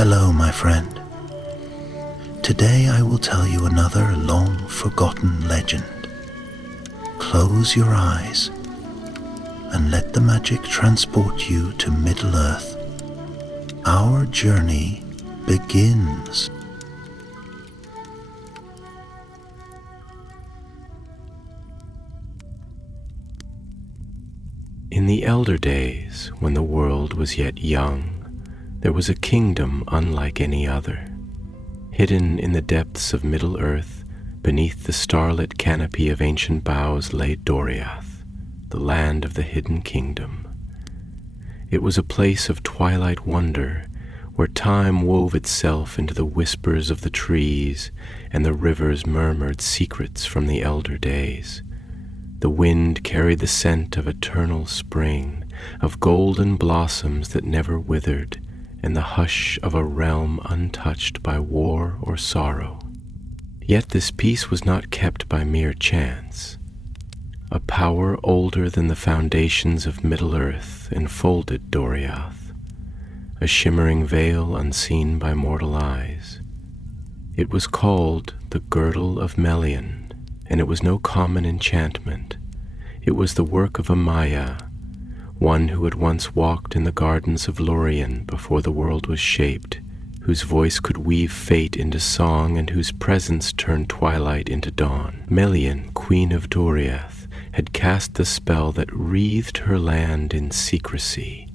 Hello, my friend. Today I will tell you another long-forgotten legend. Close your eyes and let the magic transport you to Middle-earth. Our journey begins. In the elder days, when the world was yet young, there was a kingdom unlike any other. Hidden in the depths of Middle-earth, beneath the starlit canopy of ancient boughs lay Doriath, the land of the hidden kingdom. It was a place of twilight wonder, where time wove itself into the whispers of the trees, and the rivers murmured secrets from the elder days. The wind carried the scent of eternal spring, of golden blossoms that never withered, and the hush of a realm untouched by war or sorrow. Yet this peace was not kept by mere chance. A power older than the foundations of Middle-earth enfolded Doriath, a shimmering veil unseen by mortal eyes. It was called the Girdle of Melian, and it was no common enchantment. It was the work of a Maya, one who had once walked in the gardens of Lorien before the world was shaped, whose voice could weave fate into song and whose presence turned twilight into dawn. Melian, queen of Doriath, had cast the spell that wreathed her land in secrecy,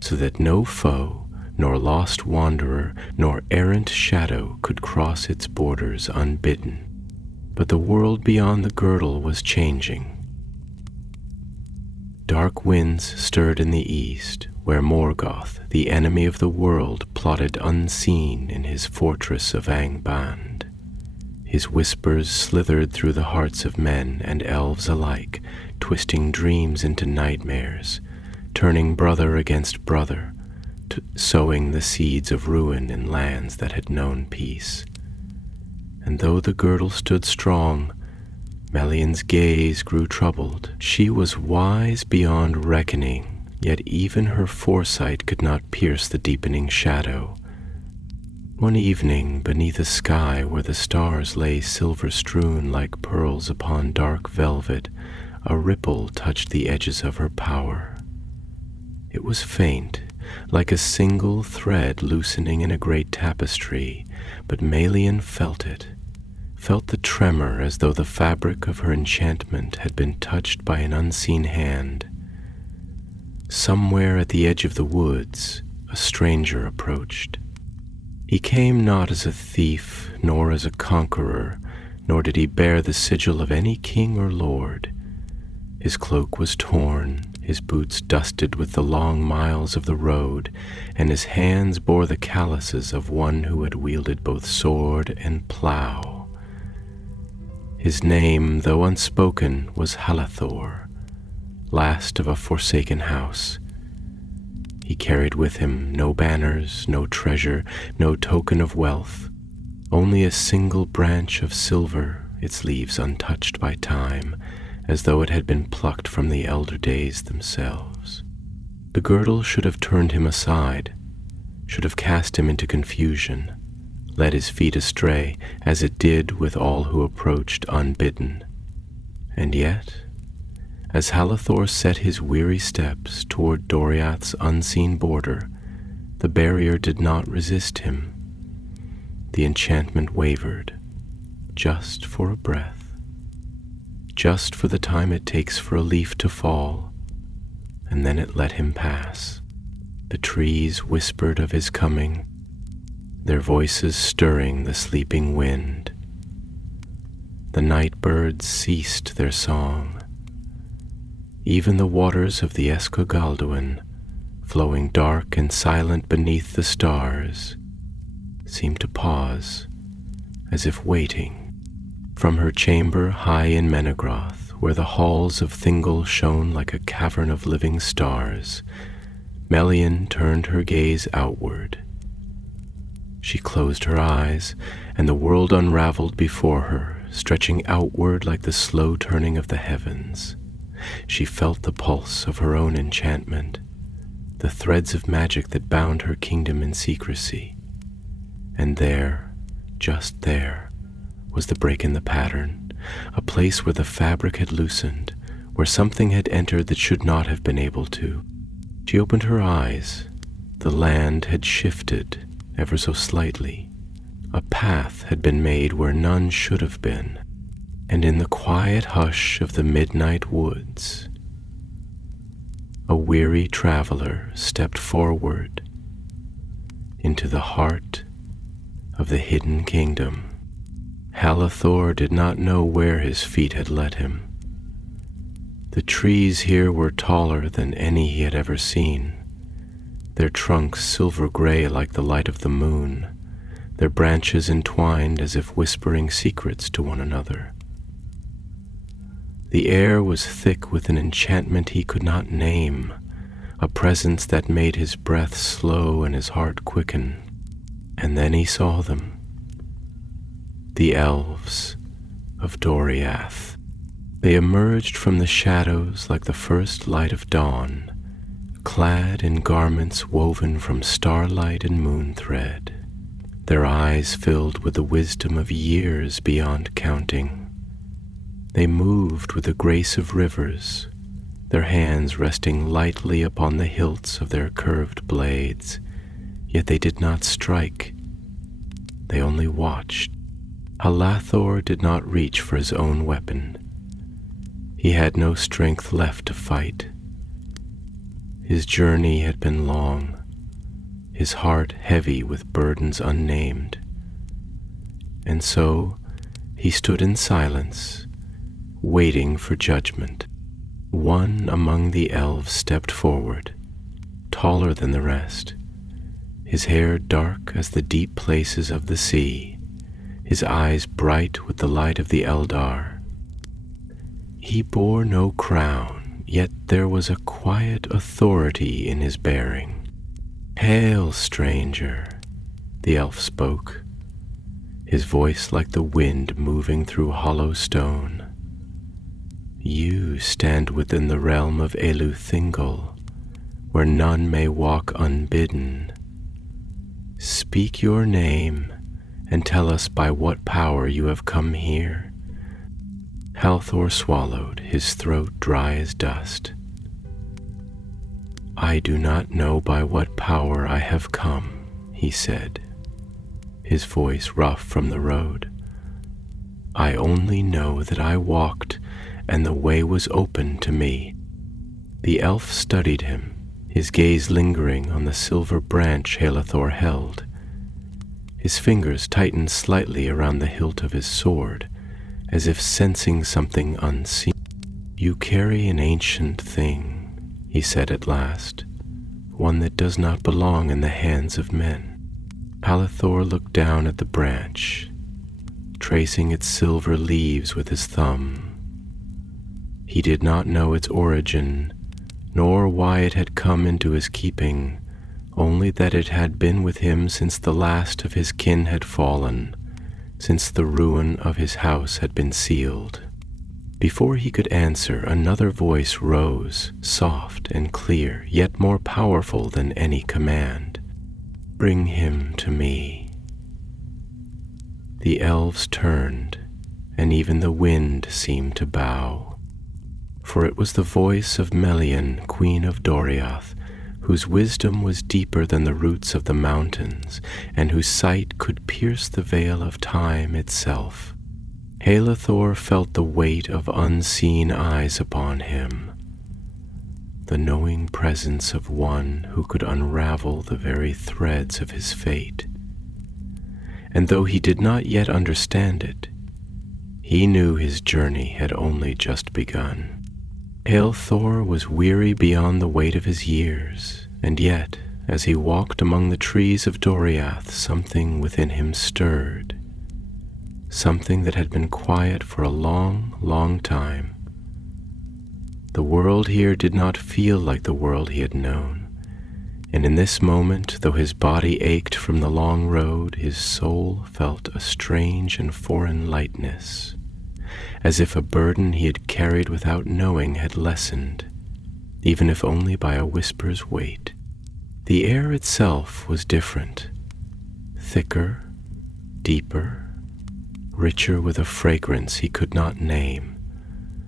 so that no foe, nor lost wanderer, nor errant shadow could cross its borders unbidden. But the world beyond the girdle was changing. Dark winds stirred in the east, where Morgoth, the enemy of the world, plotted unseen in his fortress of Angband. His whispers slithered through the hearts of men and elves alike, twisting dreams into nightmares, turning brother against brother, sowing the seeds of ruin in lands that had known peace. And though the girdle stood strong, Melian's gaze grew troubled. She was wise beyond reckoning, yet even her foresight could not pierce the deepening shadow. One evening, beneath a sky where the stars lay silver-strewn like pearls upon dark velvet, a ripple touched the edges of her power. It was faint, like a single thread loosening in a great tapestry, but Melian felt it. Felt the tremor as though the fabric of her enchantment had been touched by an unseen hand. Somewhere at the edge of the woods, a stranger approached. He came not as a thief, nor as a conqueror, nor did he bear the sigil of any king or lord. His cloak was torn, his boots dusted with the long miles of the road, and his hands bore the calluses of one who had wielded both sword and plough. His name, though unspoken, was Halathor, last of a forsaken house. He carried with him no banners, no treasure, no token of wealth, only a single branch of silver, its leaves untouched by time, as though it had been plucked from the elder days themselves. The girdle should have turned him aside, should have cast him into confusion, led his feet astray, as it did with all who approached unbidden. And yet, as Halathor set his weary steps toward Doriath's unseen border, the barrier did not resist him. The enchantment wavered, just for a breath, just for the time it takes for a leaf to fall, and then it let him pass. The trees whispered of his coming, their voices stirring the sleeping wind. The night birds ceased their song. Even the waters of the Escogalduin, flowing dark and silent beneath the stars, seemed to pause, as if waiting. From her chamber high in Menegroth, where the halls of Thingol shone like a cavern of living stars, Melian turned her gaze outward. She closed her eyes, and the world unraveled before her, stretching outward like the slow turning of the heavens. She felt the pulse of her own enchantment, the threads of magic that bound her kingdom in secrecy. And there, just there, was the break in the pattern, a place where the fabric had loosened, where something had entered that should not have been able to. She opened her eyes. The land had shifted ever so slightly. A path had been made where none should have been, and in the quiet hush of the midnight woods, a weary traveler stepped forward into the heart of the hidden kingdom. Halathor did not know where his feet had led him. The trees here were taller than any he had ever seen, their trunks silver gray like the light of the moon, their branches entwined as if whispering secrets to one another. The air was thick with an enchantment he could not name, a presence that made his breath slow and his heart quicken. And then he saw them, the elves of Doriath. They emerged from the shadows like the first light of dawn, clad in garments woven from starlight and moon thread, their eyes filled with the wisdom of years beyond counting. They moved with the grace of rivers, their hands resting lightly upon the hilts of their curved blades, yet they did not strike. They only watched. Halathor did not reach for his own weapon. He had no strength left to fight. His journey had been long, his heart heavy with burdens unnamed. And so he stood in silence, waiting for judgment. One among the elves stepped forward, taller than the rest, his hair dark as the deep places of the sea, his eyes bright with the light of the Eldar. He bore no crown, yet there was a quiet authority in his bearing. "Hail, stranger," the elf spoke, his voice like the wind moving through hollow stone. "You stand within the realm of Eleuthingol, where none may walk unbidden. Speak your name and tell us by what power you have come here." Halathor swallowed, his throat dry as dust. "I do not know by what power I have come," he said, his voice rough from the road. "I only know that I walked and the way was open to me." The elf studied him, his gaze lingering on the silver branch Halathor held. His fingers tightened slightly around the hilt of his sword, as if sensing something unseen. "You carry an ancient thing," he said at last, "one that does not belong in the hands of men." Halathor looked down at the branch, tracing its silver leaves with his thumb. He did not know its origin, nor why it had come into his keeping, only that it had been with him since the last of his kin had fallen, since the ruin of his house had been sealed. Before he could answer, another voice rose, soft and clear, yet more powerful than any command. "Bring him to me." The elves turned, and even the wind seemed to bow. For it was the voice of Melian, Queen of Doriath, whose wisdom was deeper than the roots of the mountains, and whose sight could pierce the veil of time itself. Halathor felt the weight of unseen eyes upon him, the knowing presence of one who could unravel the very threads of his fate. And though he did not yet understand it, he knew his journey had only just begun. Halathor was weary beyond the weight of his years, and yet, as he walked among the trees of Doriath, something within him stirred, something that had been quiet for a long, long time. The world here did not feel like the world he had known, and in this moment, though his body ached from the long road, his soul felt a strange and foreign lightness, as if a burden he had carried without knowing had lessened, even if only by a whisper's weight. The air itself was different, thicker deeper, richer with a fragrance he could not name,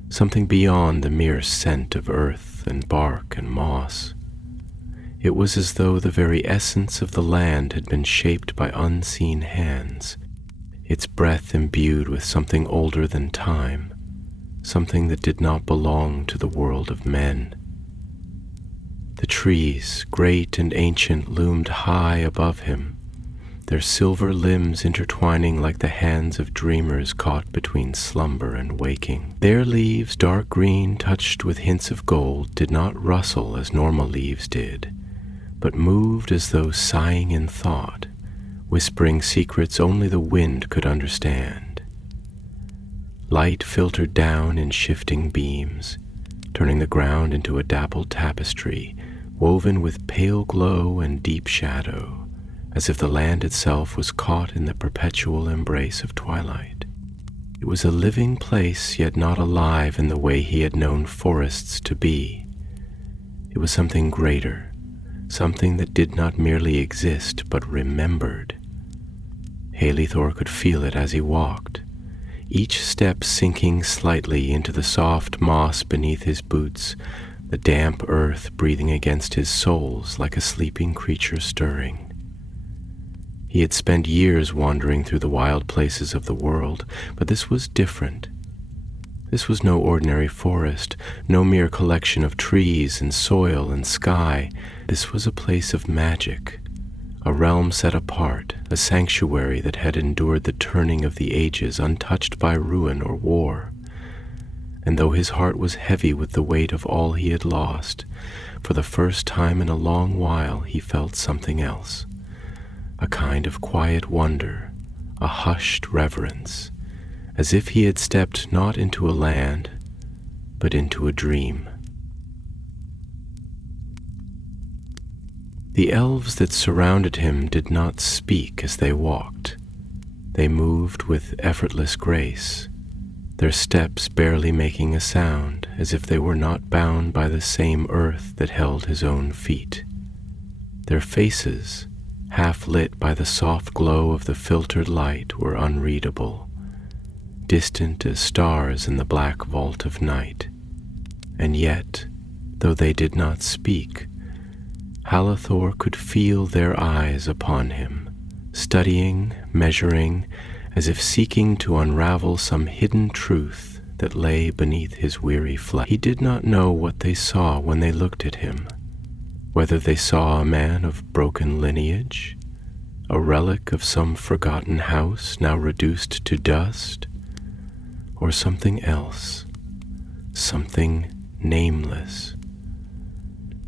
something beyond the mere scent of earth and bark and moss. It was as though the very essence of the land had been shaped by unseen hands, its breath imbued with something older than time, something that did not belong to the world of men. The trees, great and ancient, loomed high above him, their silver limbs intertwining like the hands of dreamers caught between slumber and waking. Their leaves, dark green touched with hints of gold, did not rustle as normal leaves did, but moved as though sighing in thought, whispering secrets only the wind could understand. Light filtered down in shifting beams, turning the ground into a dappled tapestry, woven with pale glow and deep shadow, as if the land itself was caught in the perpetual embrace of twilight. It was a living place, yet not alive in the way he had known forests to be. It was something greater, something that did not merely exist, but remembered. Halethor could feel it as he walked, each step sinking slightly into the soft moss beneath his boots, the damp earth breathing against his soles like a sleeping creature stirring. He had spent years wandering through the wild places of the world, but this was different. This was no ordinary forest, no mere collection of trees and soil and sky. This was a place of magic, a realm set apart, a sanctuary that had endured the turning of the ages untouched by ruin or war. And though his heart was heavy with the weight of all he had lost, for the first time in a long while he felt something else, a kind of quiet wonder, a hushed reverence, as if he had stepped not into a land, but into a dream. The elves that surrounded him did not speak as they walked. They moved with effortless grace, their steps barely making a sound, as if they were not bound by the same earth that held his own feet. Their faces, half lit by the soft glow of the filtered light, were unreadable, distant as stars in the black vault of night. And yet, though they did not speak, Halethor could feel their eyes upon him, studying, measuring, as if seeking to unravel some hidden truth that lay beneath his weary flesh. He did not know what they saw when they looked at him, whether they saw a man of broken lineage, a relic of some forgotten house now reduced to dust, or something else, something nameless,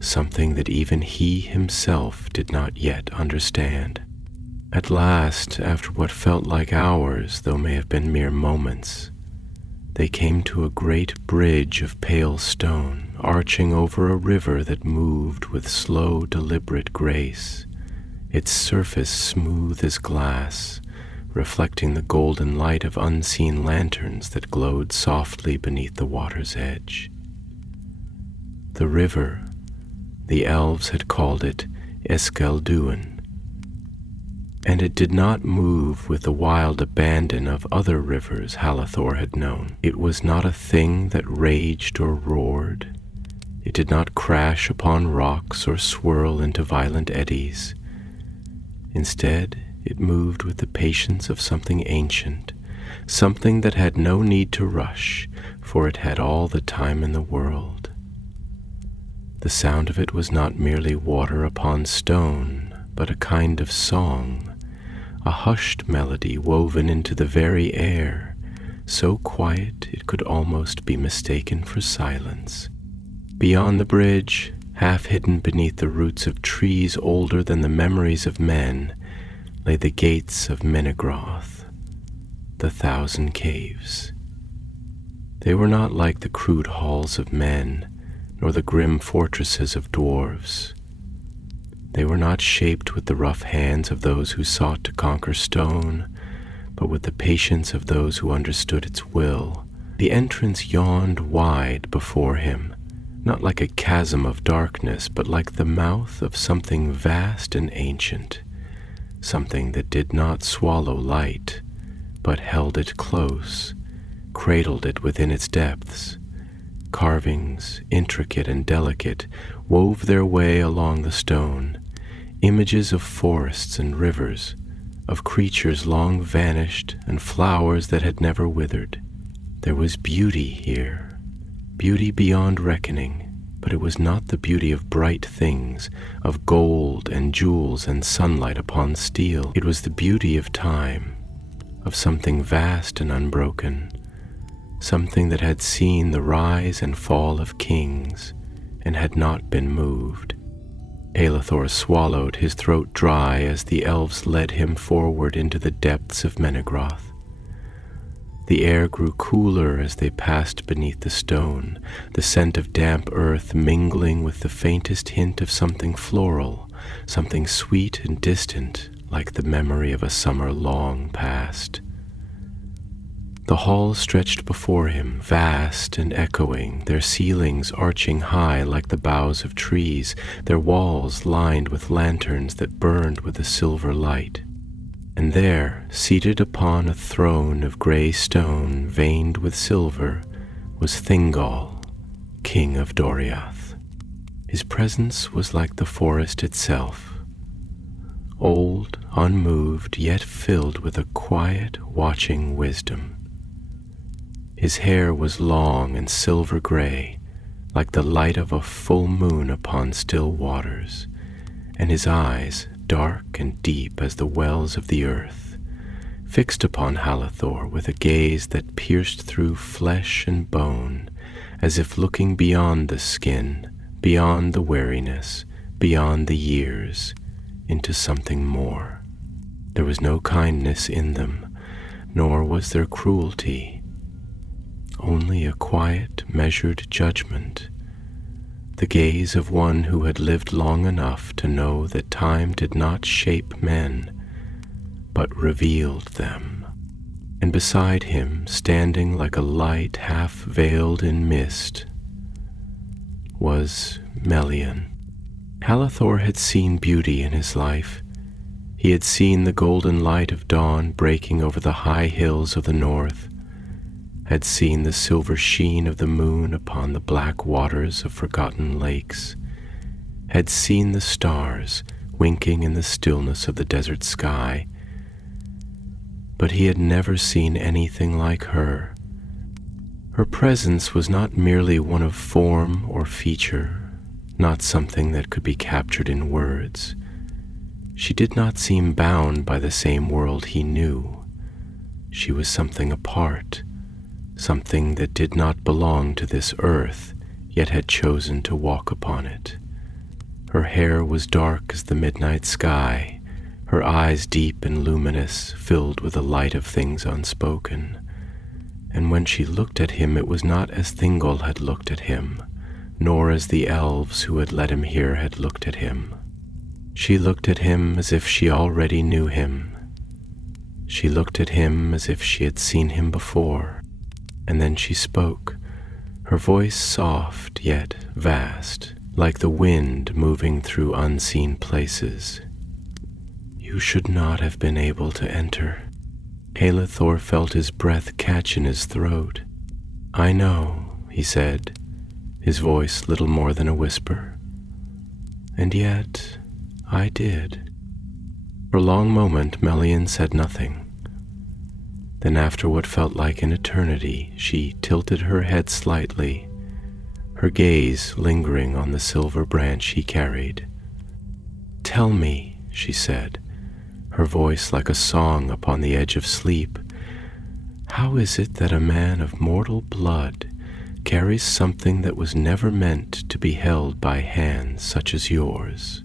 something that even he himself did not yet understand. At last, after what felt like hours, though may have been mere moments, they came to a great bridge of pale stone, arching over a river that moved with slow, deliberate grace, its surface smooth as glass, reflecting the golden light of unseen lanterns that glowed softly beneath the water's edge. The river, the elves had called it Eskelduin, and it did not move with the wild abandon of other rivers Halethor had known. It was not a thing that raged or roared. It did not crash upon rocks or swirl into violent eddies. Instead, it moved with the patience of something ancient, something that had no need to rush, for it had all the time in the world. The sound of it was not merely water upon stone, but a kind of song, a hushed melody woven into the very air, so quiet it could almost be mistaken for silence. Beyond the bridge, half hidden beneath the roots of trees older than the memories of men, lay the gates of Menegroth, the 1,000 Caves. They were not like the crude halls of men, nor the grim fortresses of dwarves. They were not shaped with the rough hands of those who sought to conquer stone, but with the patience of those who understood its will. The entrance yawned wide before him, not like a chasm of darkness, but like the mouth of something vast and ancient, something that did not swallow light, but held it close, cradled it within its depths. Carvings, intricate and delicate, wove their way along the stone, images of forests and rivers, of creatures long vanished and flowers that had never withered. There was beauty here, beauty beyond reckoning, but it was not the beauty of bright things, of gold and jewels and sunlight upon steel. It was the beauty of time, of something vast and unbroken, something that had seen the rise and fall of kings and had not been moved. Eilithor swallowed, his throat dry, as the elves led him forward into the depths of Menegroth. The air grew cooler as they passed beneath the stone, the scent of damp earth mingling with the faintest hint of something floral, something sweet and distant, like the memory of a summer long past. The hall stretched before him, vast and echoing, their ceilings arching high like the boughs of trees, their walls lined with lanterns that burned with a silver light. And there, seated upon a throne of grey stone veined with silver, was Thingol, king of Doriath. His presence was like the forest itself, old, unmoved, yet filled with a quiet, watching wisdom. His hair was long and silver gray, like the light of a full moon upon still waters, and his eyes, dark and deep as the wells of the earth, fixed upon Halithor with a gaze that pierced through flesh and bone, as if looking beyond the skin, beyond the weariness, beyond the years, into something more. There was no kindness in them, nor was there cruelty, only a quiet, measured judgment, the gaze of one who had lived long enough to know that time did not shape men, but revealed them. And beside him, standing like a light half veiled in mist, was Melian. Halithor had seen beauty in his life. He had seen the golden light of dawn breaking over the high hills of the north, had seen the silver sheen of the moon upon the black waters of forgotten lakes, had seen the stars winking in the stillness of the desert sky, but he had never seen anything like her. Her presence was not merely one of form or feature, not something that could be captured in words. She did not seem bound by the same world he knew. She was something apart, something that did not belong to this earth, yet had chosen to walk upon it. Her hair was dark as the midnight sky, her eyes deep and luminous, filled with the light of things unspoken. And when she looked at him, it was not as Thingol had looked at him, nor as the elves who had led him here had looked at him. She looked at him as if she already knew him. She looked at him as if she had seen him before. And then she spoke, her voice soft yet vast, like the wind moving through unseen places. "You should not have been able to enter." Halithor felt his breath catch in his throat. "I know," he said, his voice little more than a whisper. "And yet I did." For a long moment Melian said nothing. Then, after what felt like an eternity, she tilted her head slightly, her gaze lingering on the silver branch he carried. "Tell me," she said, her voice like a song upon the edge of sleep, "how is it that a man of mortal blood carries something that was never meant to be held by hands such as yours?"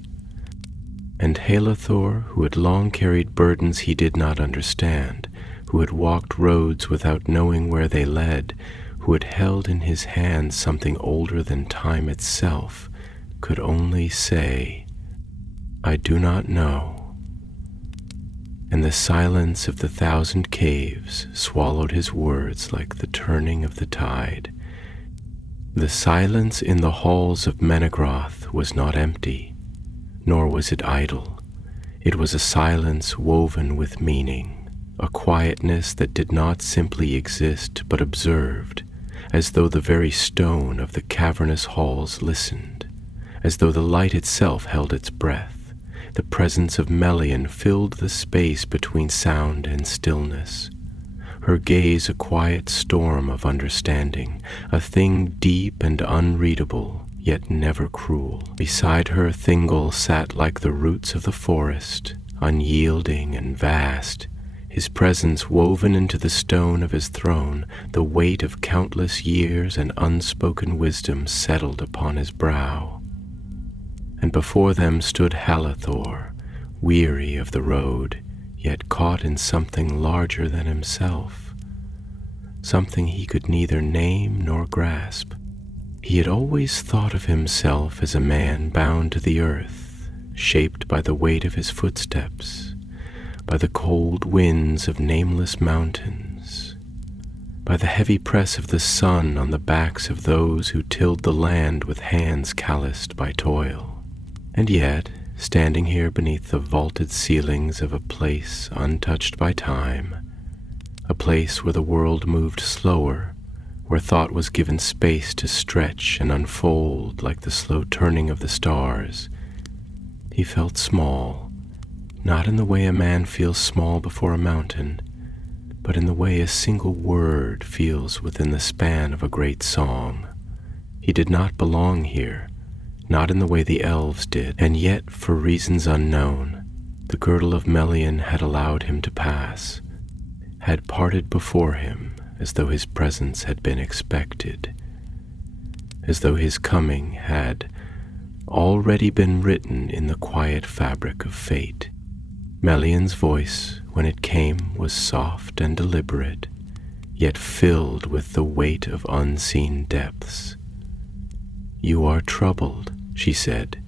And Halithor, who had long carried burdens he did not understand, who had walked roads without knowing where they led, who had held in his hands something older than time itself, could only say, "I do not know." And the silence of the 1,000 caves swallowed his words like the turning of the tide. The silence in the halls of Menegroth was not empty, nor was it idle. It was a silence woven with meaning, a quietness that did not simply exist but observed, as though the very stone of the cavernous halls listened, as though the light itself held its breath. The presence of Melian filled the space between sound and stillness, her gaze a quiet storm of understanding, a thing deep and unreadable, yet never cruel. Beside her, Thingol sat like the roots of the forest, unyielding and vast, his presence woven into the stone of his throne, the weight of countless years and unspoken wisdom settled upon his brow. And before them stood Halathor, weary of the road, yet caught in something larger than himself, something he could neither name nor grasp. He had always thought of himself as a man bound to the earth, shaped by the weight of his footsteps, by the cold winds of nameless mountains, by the heavy press of the sun on the backs of those who tilled the land with hands calloused by toil. And yet, standing here beneath the vaulted ceilings of a place untouched by time, a place where the world moved slower, where thought was given space to stretch and unfold like the slow turning of the stars, he felt small, not in the way a man feels small before a mountain, but in the way a single word feels within the span of a great song. He did not belong here, not in the way the elves did, and yet, for reasons unknown, the girdle of Melian had allowed him to pass, had parted before him as though his presence had been expected, as though his coming had already been written in the quiet fabric of fate. Melian's voice, when it came, was soft and deliberate, yet filled with the weight of unseen depths. "You are troubled," she said,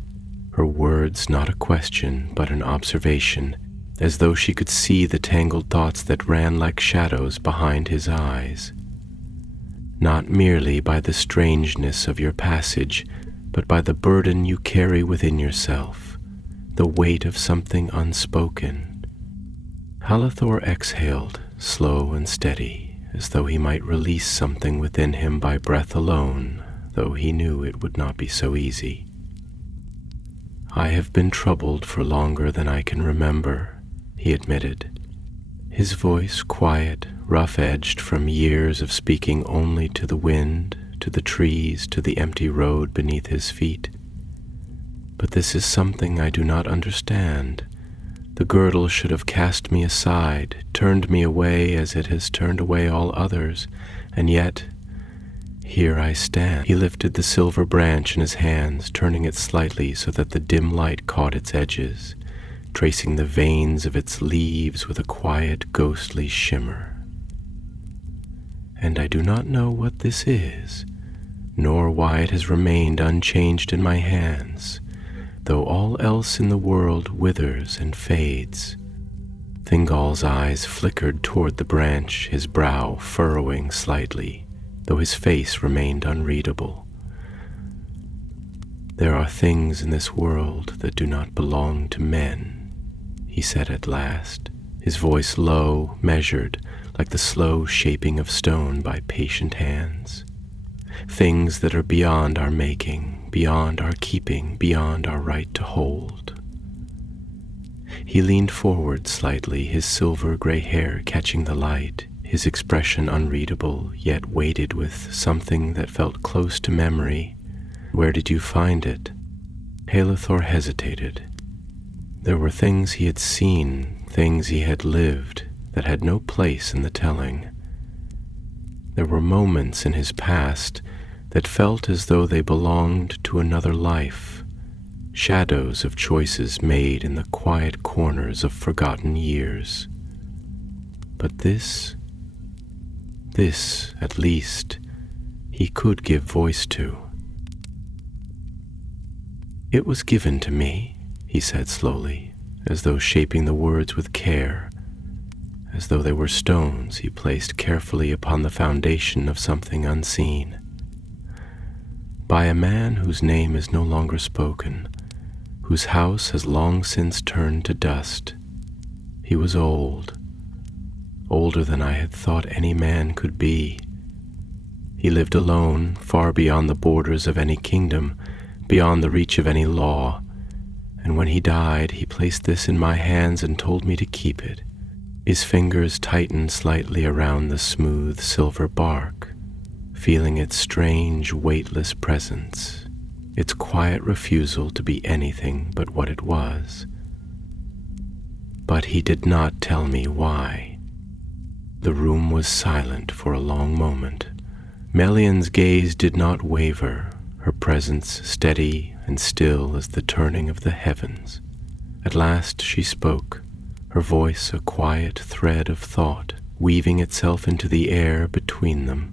her words not a question but an observation, as though she could see the tangled thoughts that ran like shadows behind his eyes. "Not merely by the strangeness of your passage, but by the burden you carry within yourself, the weight of something unspoken." Halathor exhaled, slow and steady, as though he might release something within him by breath alone, though he knew it would not be so easy. "I have been troubled for longer than I can remember," he admitted, his voice quiet, rough-edged from years of speaking only to the wind, to the trees, to the empty road beneath his feet. "But this is something I do not understand. The girdle should have cast me aside, turned me away as it has turned away all others, and yet here I stand." He lifted the silver branch in his hands, turning it slightly so that the dim light caught its edges, tracing the veins of its leaves with a quiet, ghostly shimmer. "And I do not know what this is, nor why it has remained unchanged in my hands, though all else in the world withers and fades." Thingol's eyes flickered toward the branch, his brow furrowing slightly, though his face remained unreadable. "There are things in this world that do not belong to men," he said at last, his voice low, measured, like the slow shaping of stone by patient hands. "Things that are beyond our making, beyond our keeping, beyond our right to hold." He leaned forward slightly, his silver-gray hair catching the light, his expression unreadable, yet weighted with something that felt close to memory. "Where did you find it?" Halathor hesitated. There were things he had seen, things he had lived, that had no place in the telling. There were moments in his past that felt as though they belonged to another life, shadows of choices made in the quiet corners of forgotten years. But this, at least, he could give voice to. "It was given to me," he said slowly, as though shaping the words with care, as though they were stones he placed carefully upon the foundation of something unseen. "By a man whose name is no longer spoken, whose house has long since turned to dust. He was old, older than I had thought any man could be. He lived alone, far beyond the borders of any kingdom, beyond the reach of any law, and when he died, he placed this in my hands and told me to keep it. His fingers tightened slightly around the smooth silver bark, feeling its strange, weightless presence, its quiet refusal to be anything but what it was. But he did not tell me why. The room was silent for a long moment. Melian's gaze did not waver, her presence steady and still as the turning of the heavens. At last she spoke, her voice a quiet thread of thought, weaving itself into the air between them.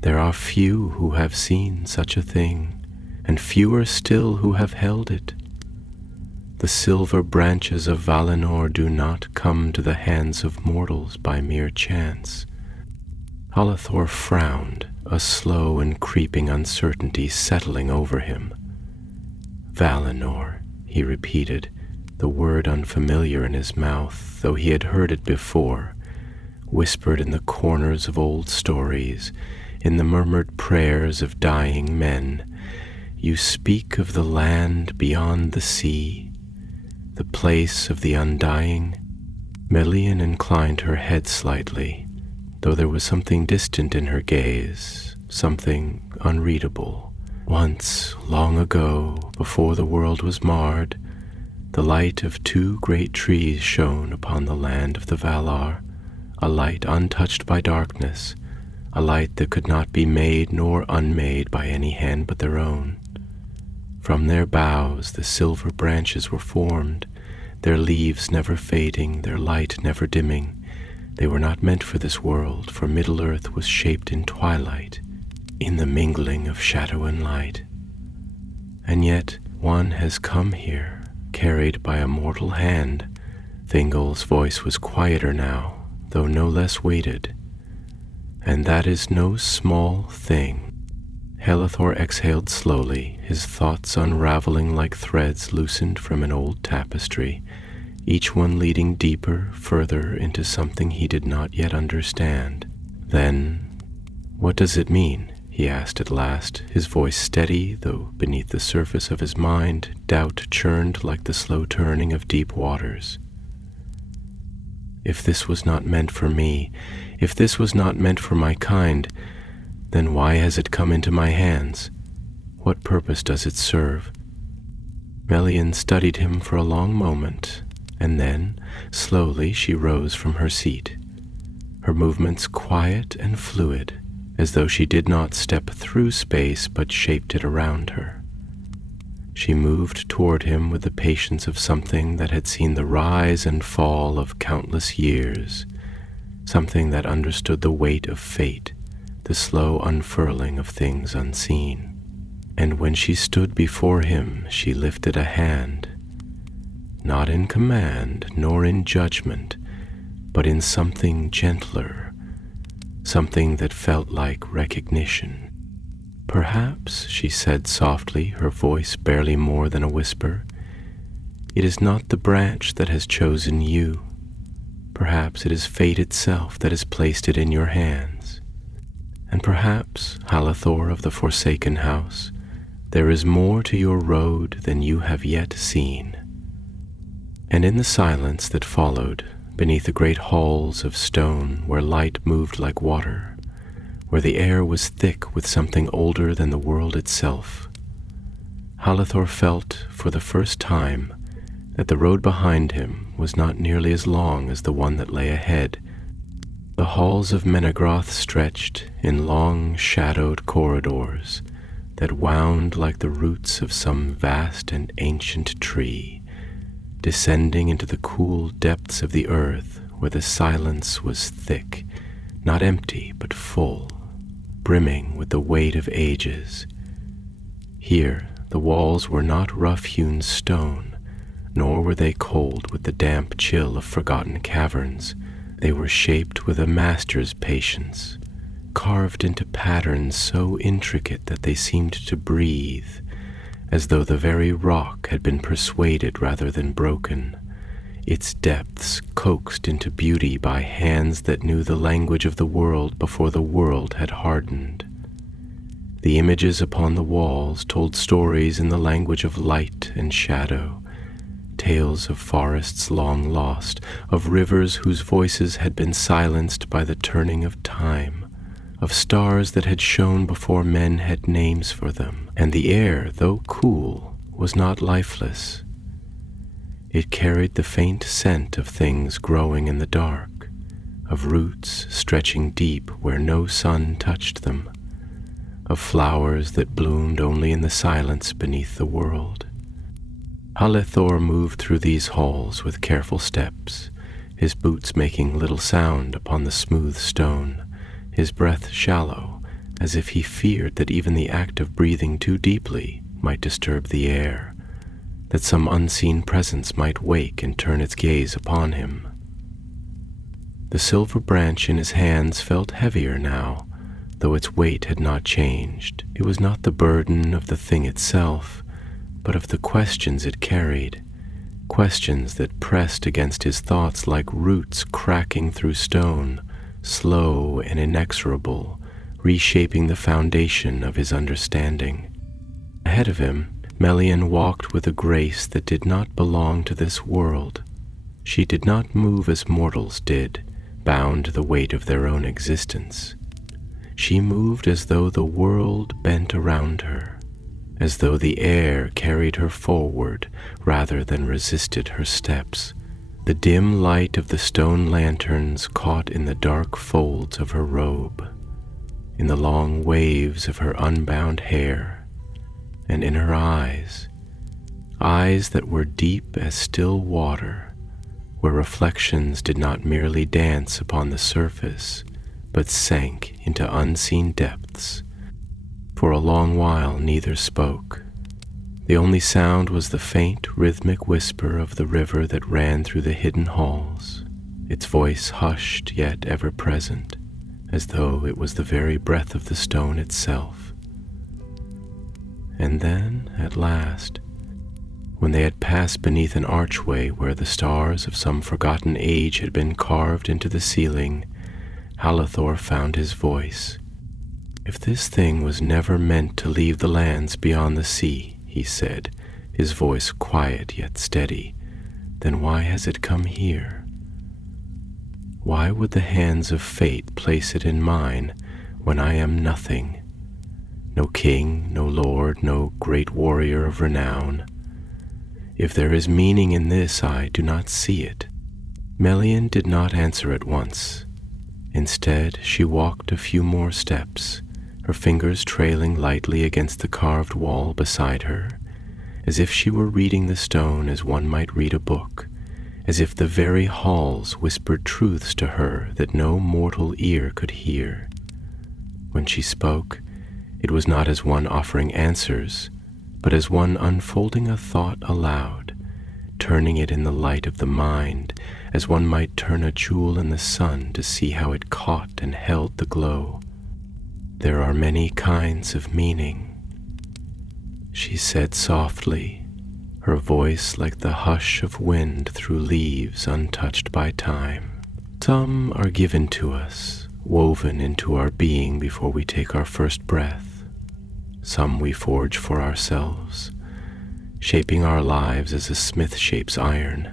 There are few who have seen such a thing, and fewer still who have held it. The silver branches of Valinor do not come to the hands of mortals by mere chance. Halathor frowned, a slow and creeping uncertainty settling over him. Valinor, he repeated, the word unfamiliar in his mouth, though he had heard it before, whispered in the corners of old stories, in the murmured prayers of dying men. You speak of the land beyond the sea, the place of the undying. Melian inclined her head slightly, though there was something distant in her gaze, something unreadable. Once, long ago, before the world was marred, the light of two great trees shone upon the land of the Valar, a light untouched by darkness, a light that could not be made nor unmade by any hand but their own. From their boughs the silver branches were formed, their leaves never fading, their light never dimming. They were not meant for this world, for Middle-earth was shaped in twilight, in the mingling of shadow and light. And yet one has come here, carried by a mortal hand. Thingol's voice was quieter now, though no less weighted. And that is no small thing. Halathor exhaled slowly, his thoughts unraveling like threads loosened from an old tapestry, each one leading deeper, further into something he did not yet understand. Then, what does it mean? He asked at last, his voice steady, though beneath the surface of his mind doubt churned like the slow turning of deep waters. If this was not meant for me, if this was not meant for my kind, then why has it come into my hands? What purpose does it serve? Melian studied him for a long moment, and then, slowly, she rose from her seat, her movements quiet and fluid, as though she did not step through space but shaped it around her. She moved toward him with the patience of something that had seen the rise and fall of countless years, something that understood the weight of fate, the slow unfurling of things unseen. And when she stood before him, she lifted a hand, not in command nor in judgment, but in something gentler, something that felt like recognition. Perhaps, she said softly, her voice barely more than a whisper, it is not the branch that has chosen you. Perhaps it is fate itself that has placed it in your hands. And perhaps, Halathor of the Forsaken House, there is more to your road than you have yet seen. And in the silence that followed, beneath the great halls of stone where light moved like water, where the air was thick with something older than the world itself, Halathor felt for the first time that the road behind him was not nearly as long as the one that lay ahead. The halls of Menegroth stretched in long, shadowed corridors that wound like the roots of some vast and ancient tree, descending into the cool depths of the earth where the silence was thick, not empty but full, brimming with the weight of ages. Here the walls were not rough-hewn stone, nor were they cold with the damp chill of forgotten caverns. They were shaped with a master's patience, carved into patterns so intricate that they seemed to breathe, as though the very rock had been persuaded rather than broken, its depths coaxed into beauty by hands that knew the language of the world before the world had hardened. The images upon the walls told stories in the language of light and shadow, tales of forests long lost, of rivers whose voices had been silenced by the turning of time, of stars that had shone before men had names for them, and the air, though cool, was not lifeless. It carried the faint scent of things growing in the dark, of roots stretching deep where no sun touched them, of flowers that bloomed only in the silence beneath the world. Halethor moved through these halls with careful steps, his boots making little sound upon the smooth stone, his breath shallow, as if he feared that even the act of breathing too deeply might disturb the air, that some unseen presence might wake and turn its gaze upon him. The silver branch in his hands felt heavier now, though its weight had not changed. It was not the burden of the thing itself, but of the questions it carried, questions that pressed against his thoughts like roots cracking through stone, slow and inexorable, reshaping the foundation of his understanding. Ahead of him, Melian walked with a grace that did not belong to this world. She did not move as mortals did, bound to the weight of their own existence. She moved as though the world bent around her, as though the air carried her forward rather than resisted her steps. The dim light of the stone lanterns caught in the dark folds of her robe, in the long waves of her unbound hair, and in her eyes, eyes that were deep as still water, where reflections did not merely dance upon the surface, but sank into unseen depths. For a long while neither spoke. The only sound was the faint, rhythmic whisper of the river that ran through the hidden halls, its voice hushed yet ever present, as though it was the very breath of the stone itself. And then, at last, when they had passed beneath an archway where the stars of some forgotten age had been carved into the ceiling, Halethor found his voice. "If this thing was never meant to leave the lands beyond the sea," he said, his voice quiet yet steady, "then why has it come here? Why would the hands of fate place it in mine when I am nothing? No king, no lord, no great warrior of renown. If there is meaning in this, I do not see it." Melian did not answer at once. Instead, she walked a few more steps, her fingers trailing lightly against the carved wall beside her, as if she were reading the stone as one might read a book, as if the very halls whispered truths to her that no mortal ear could hear. When she spoke, it was not as one offering answers, but as one unfolding a thought aloud, turning it in the light of the mind, as one might turn a jewel in the sun to see how it caught and held the glow. "There are many kinds of meaning," she said softly, her voice like the hush of wind through leaves untouched by time. "Some are given to us, woven into our being before we take our first breath. Some we forge for ourselves, shaping our lives as a smith shapes iron,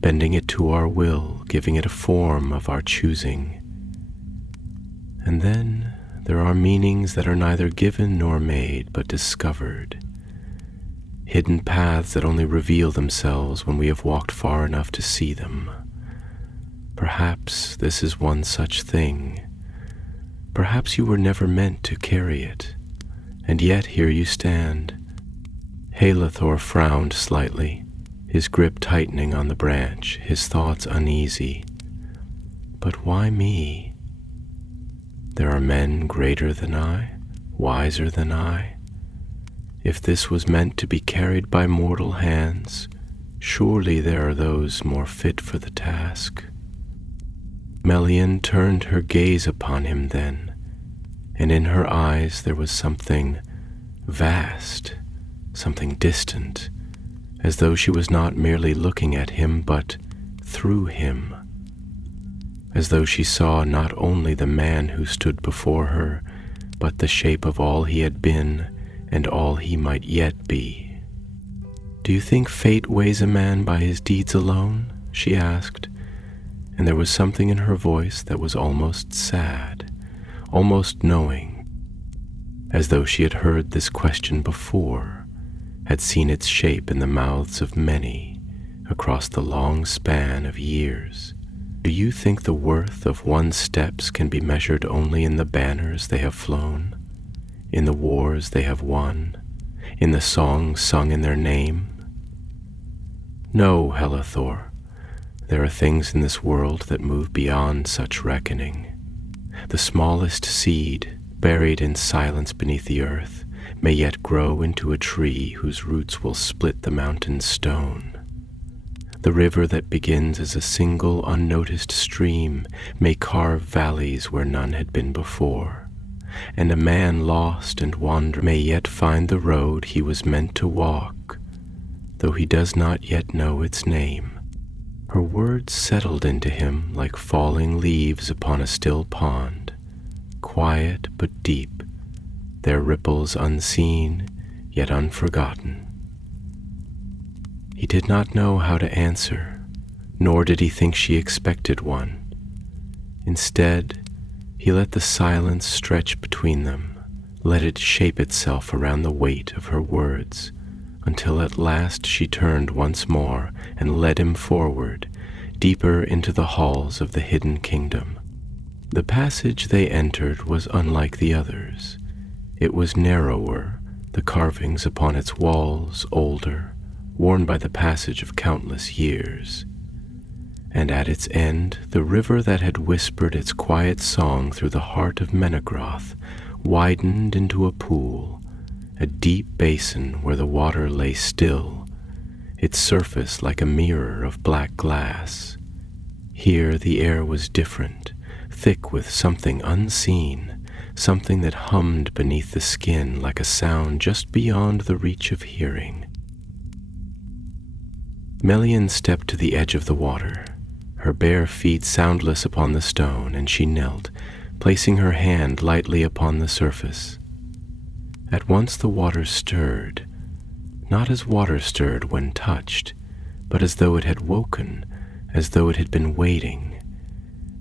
bending it to our will, giving it a form of our choosing. And then there are meanings that are neither given nor made, but discovered, hidden paths that only reveal themselves when we have walked far enough to see them. Perhaps this is one such thing. Perhaps you were never meant to carry it, and yet here you stand." Halethor frowned slightly, his grip tightening on the branch, his thoughts uneasy. "But why me? There are men greater than I, wiser than I. If this was meant to be carried by mortal hands, surely there are those more fit for the task." Melian turned her gaze upon him then, and in her eyes there was something vast, something distant, as though she was not merely looking at him, but through him, as though she saw not only the man who stood before her, but the shape of all he had been and all he might yet be. "Do you think fate weighs a man by his deeds alone?" she asked, and there was something in her voice that was almost sad, almost knowing, as though she had heard this question before, had seen its shape in the mouths of many across the long span of years. "Do you think the worth of one's steps can be measured only in the banners they have flown, in the wars they have won, in the songs sung in their name? No, Helithor, there are things in this world that move beyond such reckoning. The smallest seed, buried in silence beneath the earth, may yet grow into a tree whose roots will split the mountain's stone. The river that begins as a single unnoticed stream may carve valleys where none had been before, and a man lost and wandering may yet find the road he was meant to walk, though he does not yet know its name." Her words settled into him like falling leaves upon a still pond, quiet but deep, their ripples unseen yet unforgotten. He did not know how to answer, nor did he think she expected one. Instead, he let the silence stretch between them, let it shape itself around the weight of her words, until at last she turned once more and led him forward, deeper into the halls of the hidden kingdom. The passage they entered was unlike the others. It was narrower, the carvings upon its walls older, worn by the passage of countless years. And at its end, the river that had whispered its quiet song through the heart of Menegroth widened into a pool, a deep basin where the water lay still, its surface like a mirror of black glass. Here the air was different, thick with something unseen, something that hummed beneath the skin like a sound just beyond the reach of hearing. Melian stepped to the edge of the water, her bare feet soundless upon the stone, and she knelt, placing her hand lightly upon the surface. At once the water stirred, not as water stirred when touched, but as though it had woken, as though it had been waiting.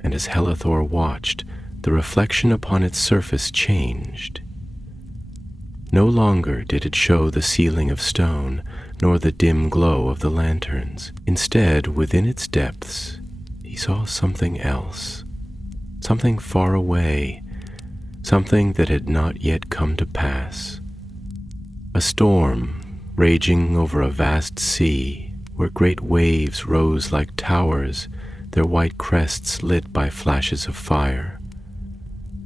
And as Helithor watched, the reflection upon its surface changed. No longer did it show the ceiling of stone, nor the dim glow of the lanterns. Instead, within its depths, he saw something else, something far away, something that had not yet come to pass. A storm raging over a vast sea, where great waves rose like towers, their white crests lit by flashes of fire.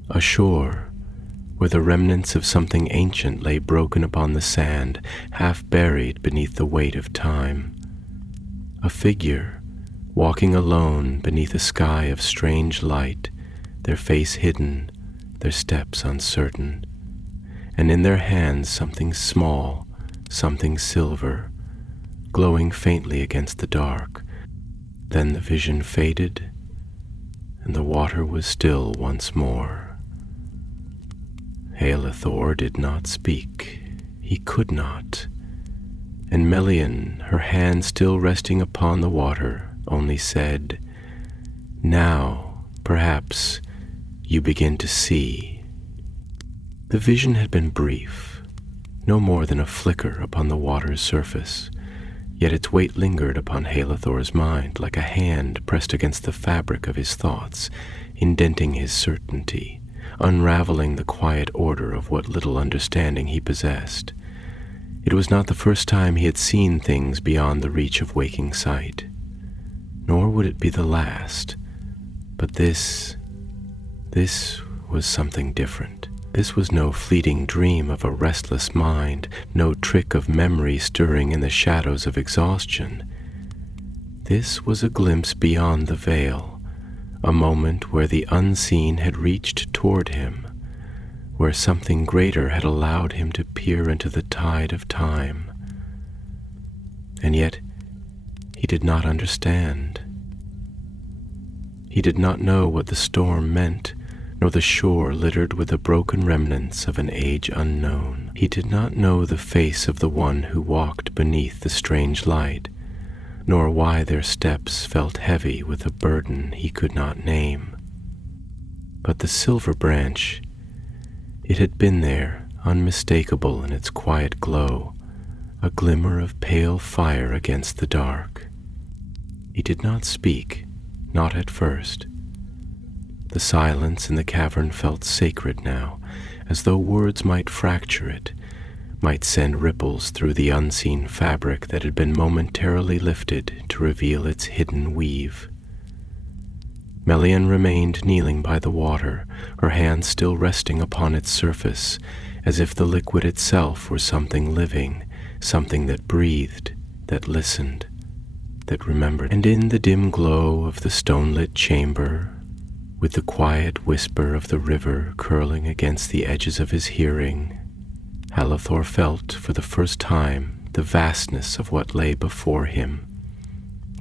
A shore where the remnants of something ancient lay broken upon the sand, half buried beneath the weight of time. A figure, walking alone beneath a sky of strange light, their face hidden, their steps uncertain, and in their hands something small, something silver, glowing faintly against the dark. Then the vision faded, and the water was still once more. Helithor did not speak. He could not. And Melian, her hand still resting upon the water, only said, "Now, perhaps, you begin to see." The vision had been brief, no more than a flicker upon the water's surface, yet its weight lingered upon Helithor's mind like a hand pressed against the fabric of his thoughts, indenting his certainty, unraveling the quiet order of what little understanding he possessed. It was not the first time he had seen things beyond the reach of waking sight, nor would it be the last, but this was something different. This was no fleeting dream of a restless mind, no trick of memory stirring in the shadows of exhaustion. This was a glimpse beyond the veil, a moment where the unseen had reached toward him, where something greater had allowed him to peer into the tide of time. And yet he did not understand. He did not know what the storm meant, nor the shore littered with the broken remnants of an age unknown. He did not know the face of the one who walked beneath the strange light, nor why their steps felt heavy with a burden he could not name. But the silver branch, it had been there, unmistakable in its quiet glow, a glimmer of pale fire against the dark. He did not speak, not at first. The silence in the cavern felt sacred now, as though words might fracture it, might send ripples through the unseen fabric that had been momentarily lifted to reveal its hidden weave. Melian remained kneeling by the water, her hands still resting upon its surface, as if the liquid itself were something living, something that breathed, that listened, that remembered. And in the dim glow of the stone-lit chamber, with the quiet whisper of the river curling against the edges of his hearing, Halathor felt for the first time the vastness of what lay before him.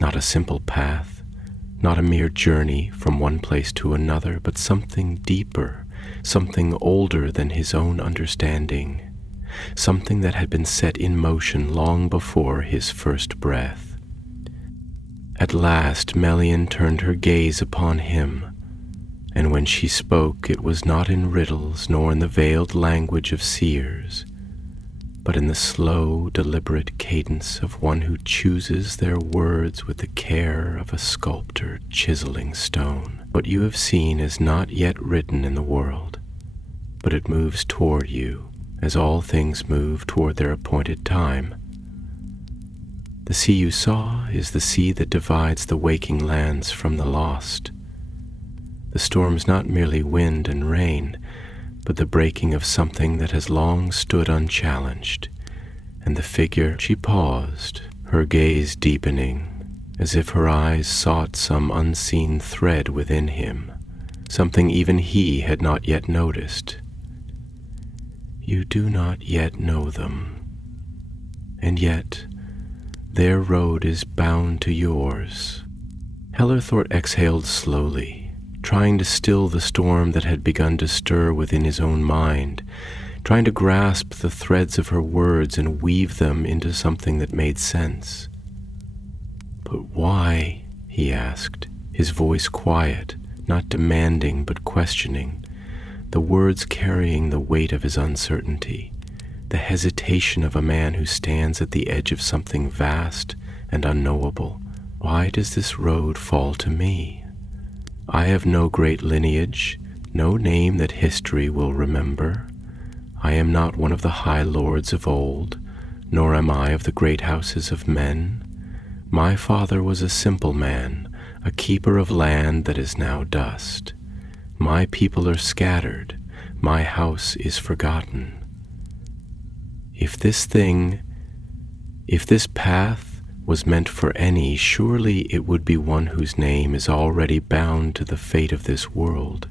Not a simple path, not a mere journey from one place to another, but something deeper, something older than his own understanding, something that had been set in motion long before his first breath. At last Melian turned her gaze upon him, and when she spoke it was not in riddles nor in the veiled language of seers, but in the slow, deliberate cadence of one who chooses their words with the care of a sculptor chiseling stone. What you have seen is not yet written in the world, but it moves toward you, as all things move toward their appointed time. The sea you saw is the sea that divides the waking lands from the lost. The storm's not merely wind and rain, but the breaking of something that has long stood unchallenged. And the figure, she paused, her gaze deepening, as if her eyes sought some unseen thread within him, something even he had not yet noticed. You do not yet know them, and yet their road is bound to yours. Halathor exhaled slowly, trying to still the storm that had begun to stir within his own mind, trying to grasp the threads of her words and weave them into something that made sense. But why? He asked, his voice quiet, not demanding but questioning, the words carrying the weight of his uncertainty, the hesitation of a man who stands at the edge of something vast and unknowable. Why does this road fall to me? I have no great lineage, no name that history will remember. I am not one of the high lords of old, nor am I of the great houses of men. My father was a simple man, a keeper of land that is now dust. My people are scattered, my house is forgotten. If this path was meant for any, surely it would be one whose name is already bound to the fate of this world.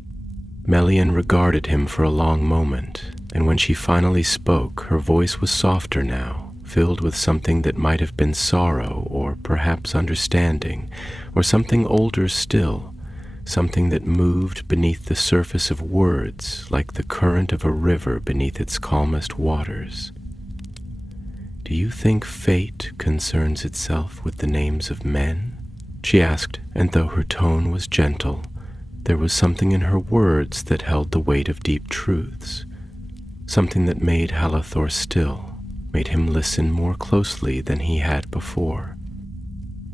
Melian regarded him for a long moment, and when she finally spoke, her voice was softer now, filled with something that might have been sorrow or perhaps understanding, or something older still, something that moved beneath the surface of words like the current of a river beneath its calmest waters. Do you think fate concerns itself with the names of men? She asked, and though her tone was gentle, there was something in her words that held the weight of deep truths, something that made Halathor still, made him listen more closely than he had before.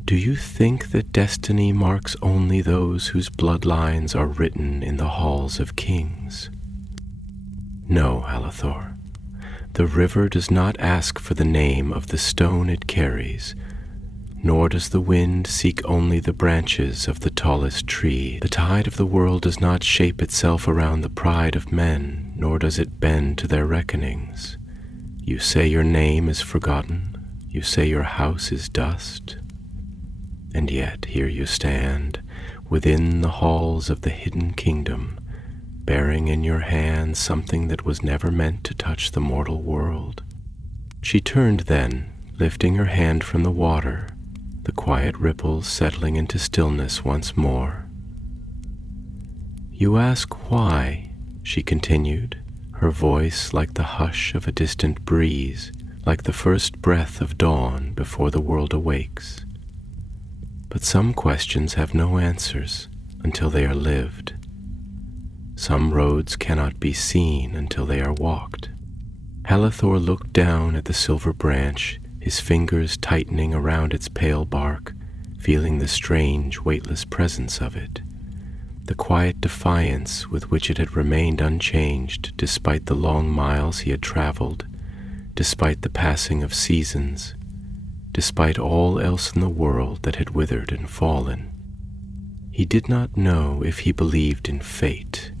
Do you think that destiny marks only those whose bloodlines are written in the halls of kings? No, Halathor. The river does not ask for the name of the stone it carries, nor does the wind seek only the branches of the tallest tree. The tide of the world does not shape itself around the pride of men, nor does it bend to their reckonings. You say your name is forgotten, you say your house is dust, and yet here you stand, within the halls of the hidden kingdom, bearing in your hand something that was never meant to touch the mortal world. She turned then, lifting her hand from the water, the quiet ripples settling into stillness once more. You ask why, she continued, her voice like the hush of a distant breeze, like the first breath of dawn before the world awakes. But some questions have no answers until they are lived. Some roads cannot be seen until they are walked. Halithor looked down at the silver branch, his fingers tightening around its pale bark, feeling the strange, weightless presence of it, the quiet defiance with which it had remained unchanged despite the long miles he had traveled, despite the passing of seasons, despite all else in the world that had withered and fallen. He did not know if he believed in fate.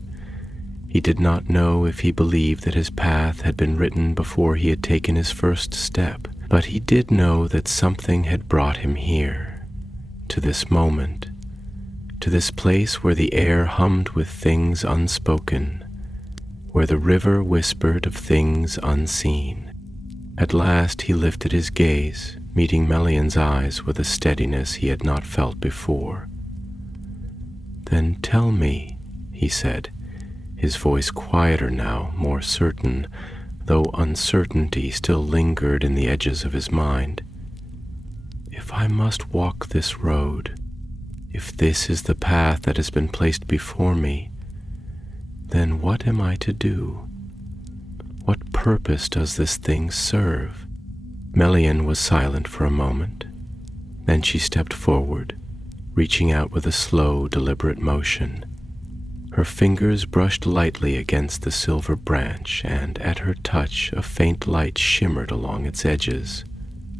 He did not know if he believed that his path had been written before he had taken his first step, but he did know that something had brought him here, to this moment, to this place where the air hummed with things unspoken, where the river whispered of things unseen. At last he lifted his gaze, meeting Melian's eyes with a steadiness he had not felt before. "Then tell me," he said, his voice quieter now, more certain, though uncertainty still lingered in the edges of his mind. "If I must walk this road, if this is the path that has been placed before me, then what am I to do? What purpose does this thing serve?" Melian was silent for a moment. Then she stepped forward, reaching out with a slow, deliberate motion. Her fingers brushed lightly against the silver branch, and at her touch a faint light shimmered along its edges,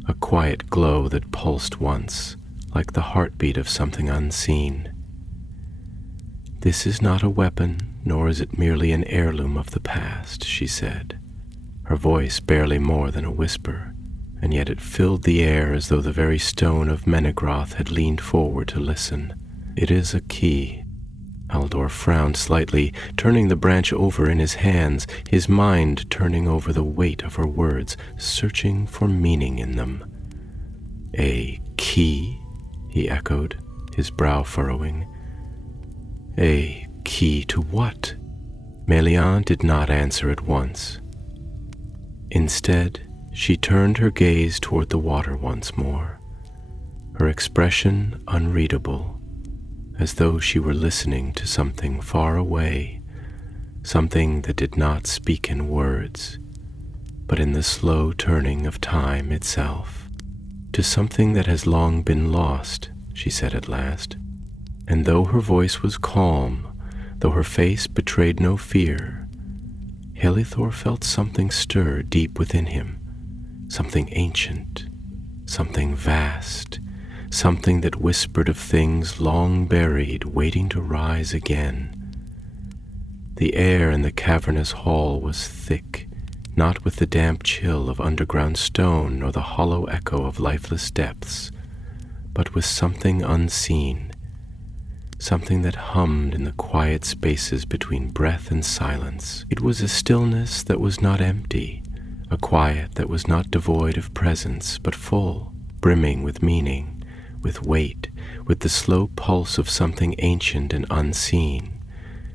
a quiet glow that pulsed once, like the heartbeat of something unseen. "This is not a weapon, nor is it merely an heirloom of the past," she said, her voice barely more than a whisper, and yet it filled the air as though the very stone of Menegroth had leaned forward to listen. "It is a key." Haldor frowned slightly, turning the branch over in his hands, his mind turning over the weight of her words, searching for meaning in them. "A key?" he echoed, his brow furrowing. "A key to what?" Melian did not answer at once. Instead, she turned her gaze toward the water once more, her expression unreadable, as though she were listening to something far away, something that did not speak in words, but in the slow turning of time itself. "To something that has long been lost," she said at last, and though her voice was calm, though her face betrayed no fear, Halithor felt something stir deep within him, something ancient, something vast, something that whispered of things long buried, waiting to rise again. The air in the cavernous hall was thick, not with the damp chill of underground stone nor the hollow echo of lifeless depths, but with something unseen, something that hummed in the quiet spaces between breath and silence. It was a stillness that was not empty, a quiet that was not devoid of presence, but full, brimming with meaning, with weight, with the slow pulse of something ancient and unseen,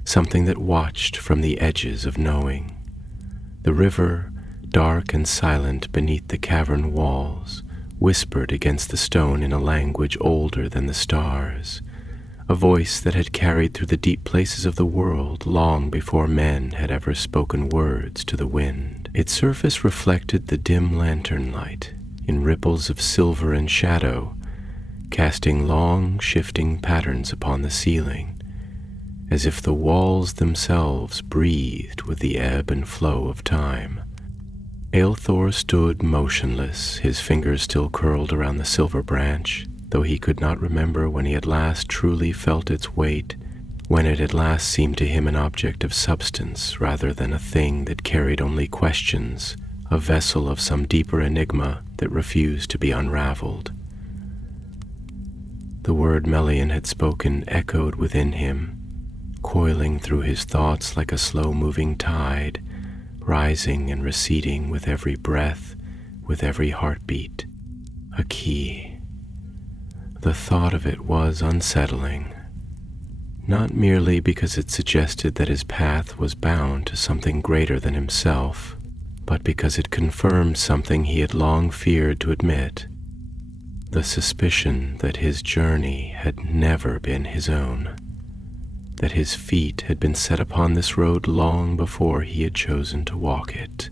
something that watched from the edges of knowing. The river, dark and silent beneath the cavern walls, whispered against the stone in a language older than the stars, a voice that had carried through the deep places of the world long before men had ever spoken words to the wind. Its surface reflected the dim lantern light in ripples of silver and shadow, casting long, shifting patterns upon the ceiling, as if the walls themselves breathed with the ebb and flow of time. Halithor stood motionless, his fingers still curled around the silver branch, though he could not remember when he had last truly felt its weight, when it had last seemed to him an object of substance rather than a thing that carried only questions, a vessel of some deeper enigma that refused to be unraveled. The word Melian had spoken echoed within him, coiling through his thoughts like a slow-moving tide, rising and receding with every breath, with every heartbeat. A key. The thought of it was unsettling, not merely because it suggested that his path was bound to something greater than himself, but because it confirmed something he had long feared to admit, the suspicion that his journey had never been his own, that his feet had been set upon this road long before he had chosen to walk it.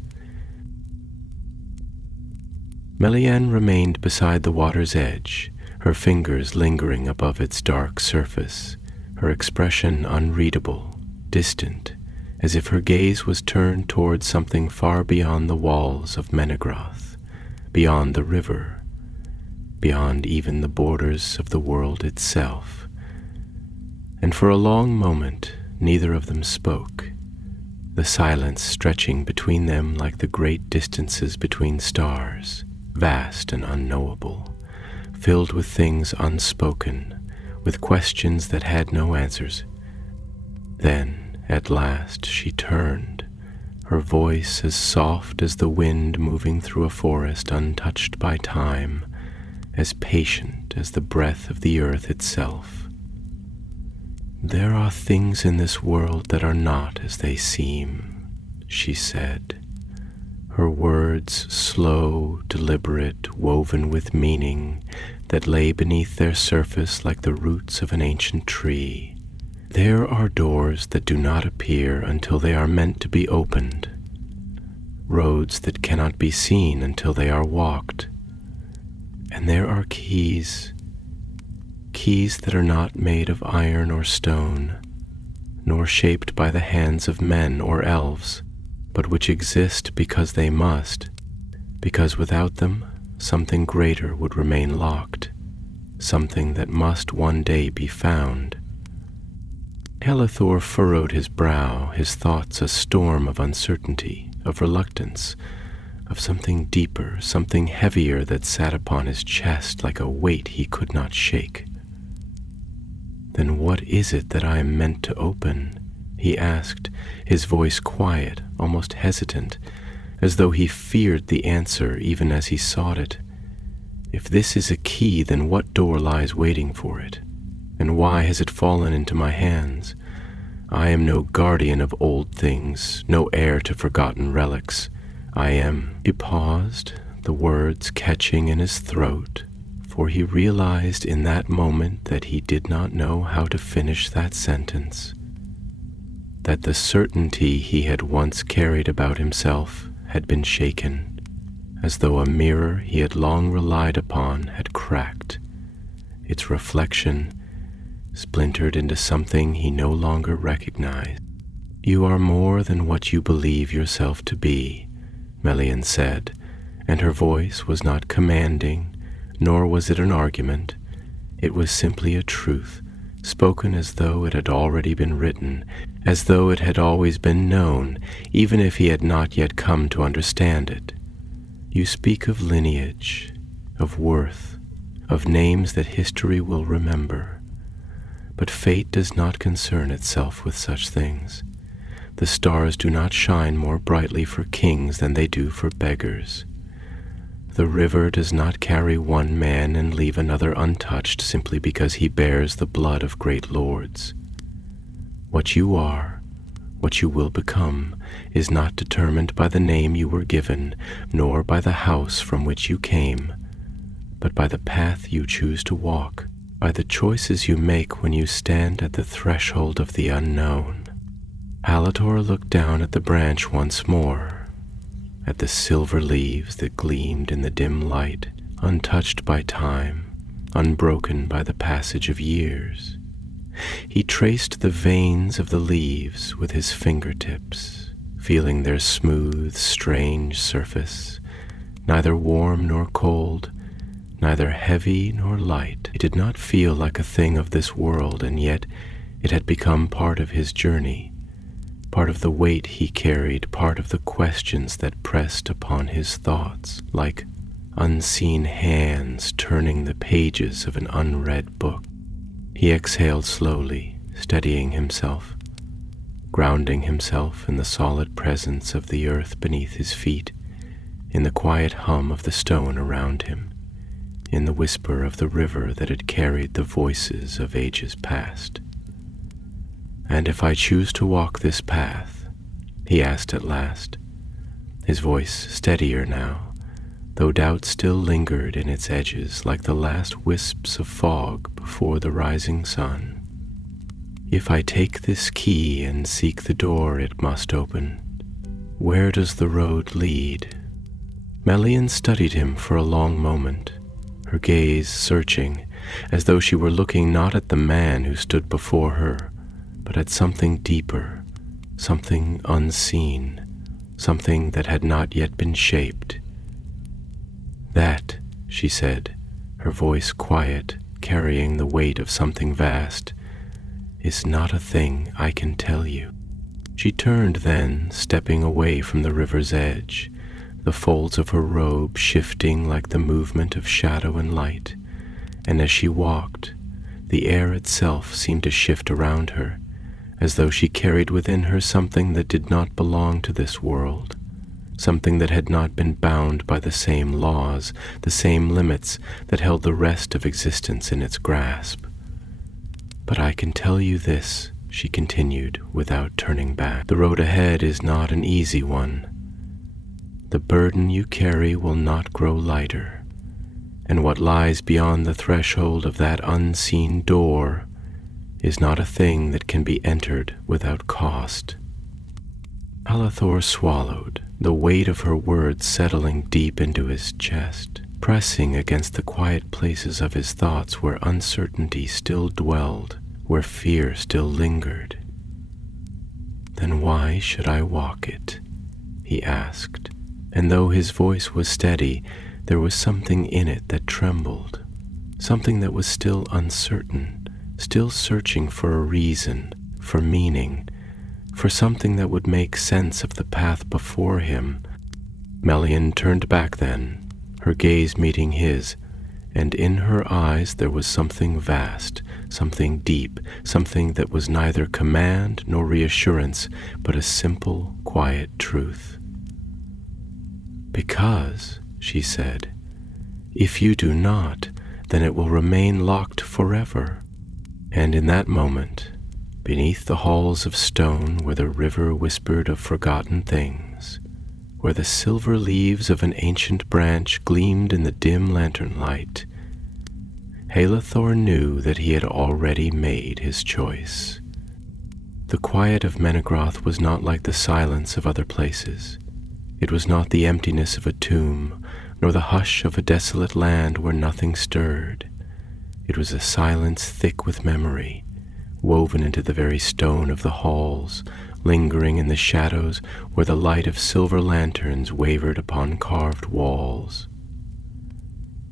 Melian remained beside the water's edge, her fingers lingering above its dark surface, her expression unreadable, distant, as if her gaze was turned towards something far beyond the walls of Menegroth, beyond the river, beyond even the borders of the world itself. And for a long moment, neither of them spoke, the silence stretching between them like the great distances between stars, vast and unknowable, filled with things unspoken, with questions that had no answers. Then, at last, she turned, her voice as soft as the wind moving through a forest untouched by time, as patient as the breath of the earth itself. "There are things in this world that are not as they seem," she said, her words slow, deliberate, woven with meaning that lay beneath their surface like the roots of an ancient tree. "There are doors that do not appear until they are meant to be opened, roads that cannot be seen until they are walked, and there are keys that are not made of iron or stone, nor shaped by the hands of men or elves, but which exist because they must, because without them something greater would remain locked, something that must one day be found." Elithor furrowed his brow, his thoughts a storm of uncertainty, of reluctance, of something deeper, something heavier that sat upon his chest like a weight he could not shake. "Then what is it that I am meant to open?" he asked, his voice quiet, almost hesitant, as though he feared the answer even as he sought it. "If this is a key, then what door lies waiting for it? And why has it fallen into my hands? I am no guardian of old things, no heir to forgotten relics. I am—" He paused, the words catching in his throat, for he realized in that moment that he did not know how to finish that sentence, that the certainty he had once carried about himself had been shaken, as though a mirror he had long relied upon had cracked, its reflection splintered into something he no longer recognized. "You are more than what you believe yourself to be," Melian said, and her voice was not commanding, nor was it an argument. It was simply a truth, spoken as though it had already been written, as though it had always been known, even if he had not yet come to understand it. "You speak of lineage, of worth, of names that history will remember. But fate does not concern itself with such things. The stars do not shine more brightly for kings than they do for beggars. The river does not carry one man and leave another untouched simply because he bears the blood of great lords. What you are, what you will become, is not determined by the name you were given, nor by the house from which you came, but by the path you choose to walk, by the choices you make when you stand at the threshold of the unknown." Halator looked down at the branch once more, at the silver leaves that gleamed in the dim light, untouched by time, unbroken by the passage of years. He traced the veins of the leaves with his fingertips, feeling their smooth, strange surface, neither warm nor cold, neither heavy nor light. It did not feel like a thing of this world, and yet it had become part of his journey, part of the weight he carried, part of the questions that pressed upon his thoughts, like unseen hands turning the pages of an unread book. He exhaled slowly, steadying himself. grounding himself in the solid presence of the earth beneath his feet, in the quiet hum of the stone around him, in the whisper of the river that had carried the voices of ages past. "And if I choose to walk this path?" he asked at last, his voice steadier now, though doubt still lingered in its edges like the last wisps of fog before the rising sun. "If I take this key and seek the door it must open, where does the road lead?" Melian studied him for a long moment, her gaze searching, as though she were looking not at the man who stood before her, but at something deeper, something unseen, something that had not yet been shaped. "That," she said, her voice quiet, carrying the weight of something vast, "is not a thing I can tell you." She turned then, stepping away from the river's edge, the folds of her robe shifting like the movement of shadow and light, and as she walked, the air itself seemed to shift around her, as though she carried within her something that did not belong to this world, something that had not been bound by the same laws, the same limits that held the rest of existence in its grasp. "But I can tell you this," she continued without turning back, "the road ahead is not an easy one. The burden you carry will not grow lighter, and what lies beyond the threshold of that unseen door is not a thing that can be entered without cost." Halathor swallowed, the weight of her words settling deep into his chest, pressing against the quiet places of his thoughts where uncertainty still dwelled, where fear still lingered. "Then why should I walk it?" he asked, and though his voice was steady, there was something in it that trembled, something that was still uncertain, still searching for a reason, for meaning, for something that would make sense of the path before him. Melian turned back then, her gaze meeting his, and in her eyes there was something vast, something deep, something that was neither command nor reassurance, but a simple, quiet truth. "Because," she said, "if you do not, then it will remain locked forever." And in that moment, beneath the halls of stone where the river whispered of forgotten things, where the silver leaves of an ancient branch gleamed in the dim lantern light, Halathor knew that he had already made his choice. The quiet of Menegroth was not like the silence of other places. It was not the emptiness of a tomb, nor the hush of a desolate land where nothing stirred. It was a silence thick with memory, woven into the very stone of the halls, lingering in the shadows where the light of silver lanterns wavered upon carved walls.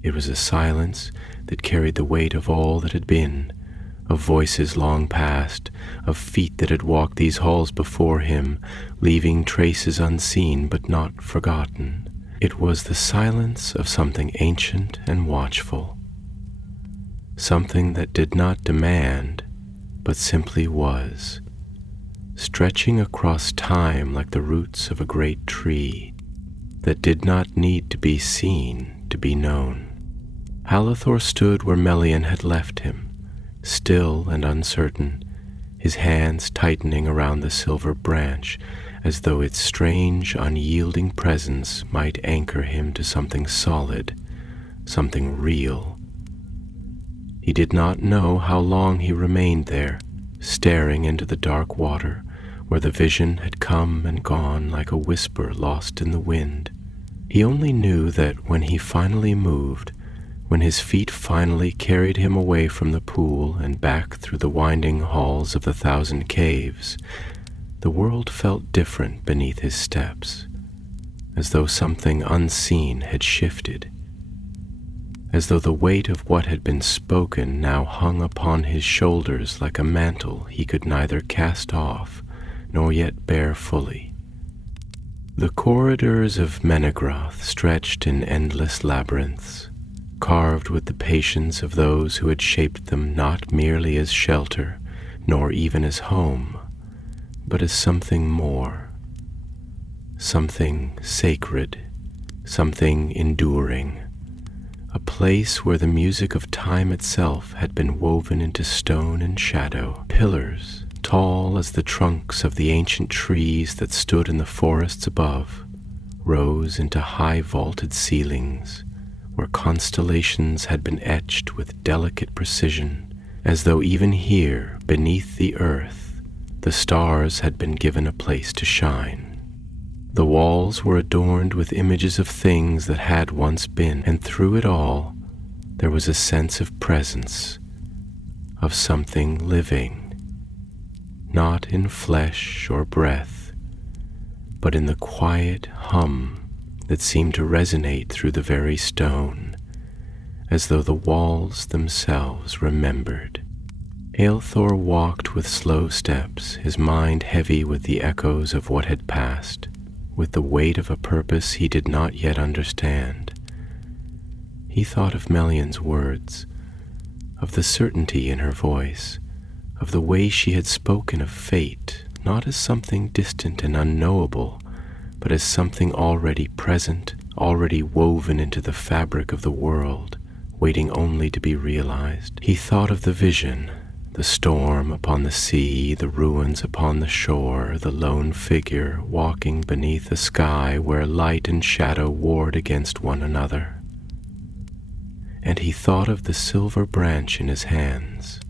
It was a silence that carried the weight of all that had been, of voices long past, of feet that had walked these halls before him, leaving traces unseen but not forgotten. It was the silence of something ancient and watchful, something that did not demand, but simply was, stretching across time like the roots of a great tree, that did not need to be seen to be known. Halathor stood where Melian had left him, still and uncertain, his hands tightening around the silver branch, as though its strange, unyielding presence might anchor him to something solid, something real. He did not know how long he remained there, staring into the dark water, where the vision had come and gone like a whisper lost in the wind. He only knew that when he finally moved, when his feet finally carried him away from the pool and back through the winding halls of the 1,000 caves, the world felt different beneath his steps, as though something unseen had shifted, as though the weight of what had been spoken now hung upon his shoulders like a mantle he could neither cast off nor yet bear fully. The corridors of Menegroth stretched in endless labyrinths, carved with the patience of those who had shaped them not merely as shelter, nor even as home, but as something more, something sacred, something enduring, a place where the music of time itself had been woven into stone and shadow. Pillars, tall as the trunks of the ancient trees that stood in the forests above, rose into high vaulted ceilings where constellations had been etched with delicate precision, as though even here, beneath the earth, the stars had been given a place to shine. The walls were adorned with images of things that had once been, and through it all, there was a sense of presence, of something living, not in flesh or breath, but in the quiet hum that seemed to resonate through the very stone, as though the walls themselves remembered. Aelthor walked with slow steps, his mind heavy with the echoes of what had passed, with the weight of a purpose he did not yet understand. He thought of Melian's words, of the certainty in her voice, of the way she had spoken of fate, not as something distant and unknowable, but as something already present, already woven into the fabric of the world, waiting only to be realized. He thought of the vision, the storm upon the sea, the ruins upon the shore, the lone figure walking beneath a sky where light and shadow warred against one another. And he thought of the silver branch in his hands,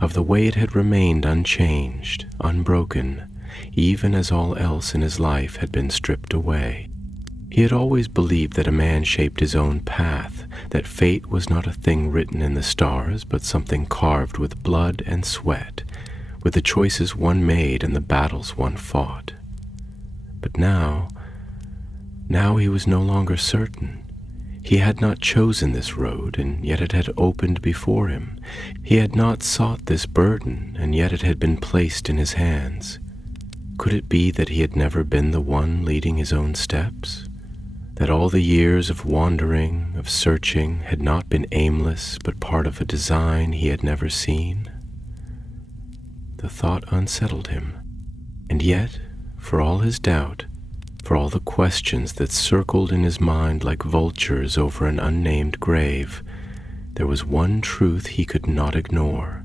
of the way it had remained unchanged, unbroken, even as all else in his life had been stripped away. He had always believed that a man shaped his own path, that fate was not a thing written in the stars, but something carved with blood and sweat, with the choices one made and the battles one fought. But now he was no longer certain. He had not chosen this road, and yet it had opened before him. He had not sought this burden, and yet it had been placed in his hands. Could it be that he had never been the one leading his own steps? That all the years of wandering, of searching, had not been aimless, but part of a design he had never seen? The thought unsettled him. And yet, for all his doubt, for all the questions that circled in his mind like vultures over an unnamed grave, there was one truth he could not ignore.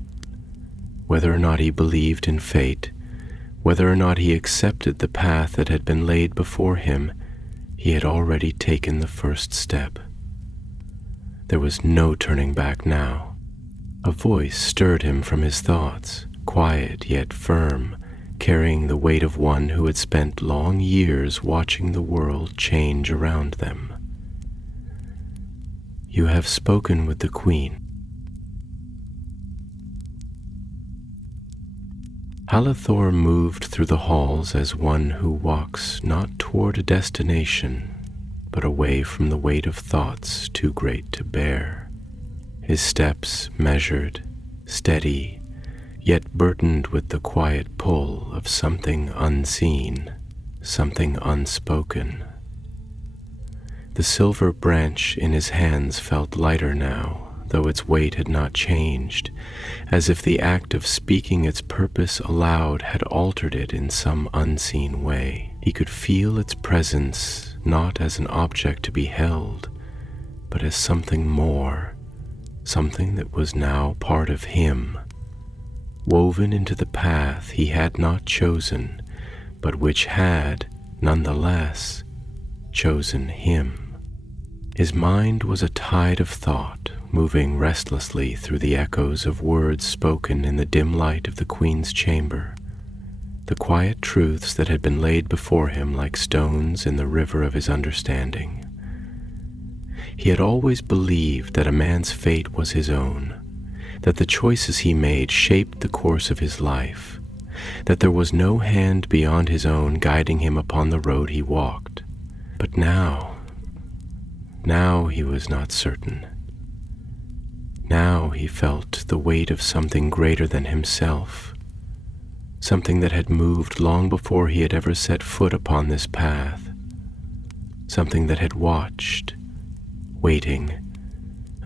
Whether or not he believed in fate, whether or not he accepted the path that had been laid before him, he had already taken the first step. There was no turning back now. A voice stirred him from his thoughts, quiet yet firm, carrying the weight of one who had spent long years watching the world change around them. "You have spoken with the Queen." Aelthor moved through the halls as one who walks not toward a destination, but away from the weight of thoughts too great to bear. His steps measured, steady, yet burdened with the quiet pull of something unseen, something unspoken. The silver branch in his hands felt lighter now, though its weight had not changed, as if the act of speaking its purpose aloud had altered it in some unseen way. He could feel its presence not as an object to be held, but as something more, something that was now part of him, woven into the path he had not chosen, but which had, nonetheless, chosen him. His mind was a tide of thought, moving restlessly through the echoes of words spoken in the dim light of the Queen's chamber, the quiet truths that had been laid before him like stones in the river of his understanding. He had always believed that a man's fate was his own, that the choices he made shaped the course of his life, that there was no hand beyond his own guiding him upon the road he walked. But now he was not certain. Now he felt the weight of something greater than himself, something that had moved long before he had ever set foot upon this path, something that had watched, waiting,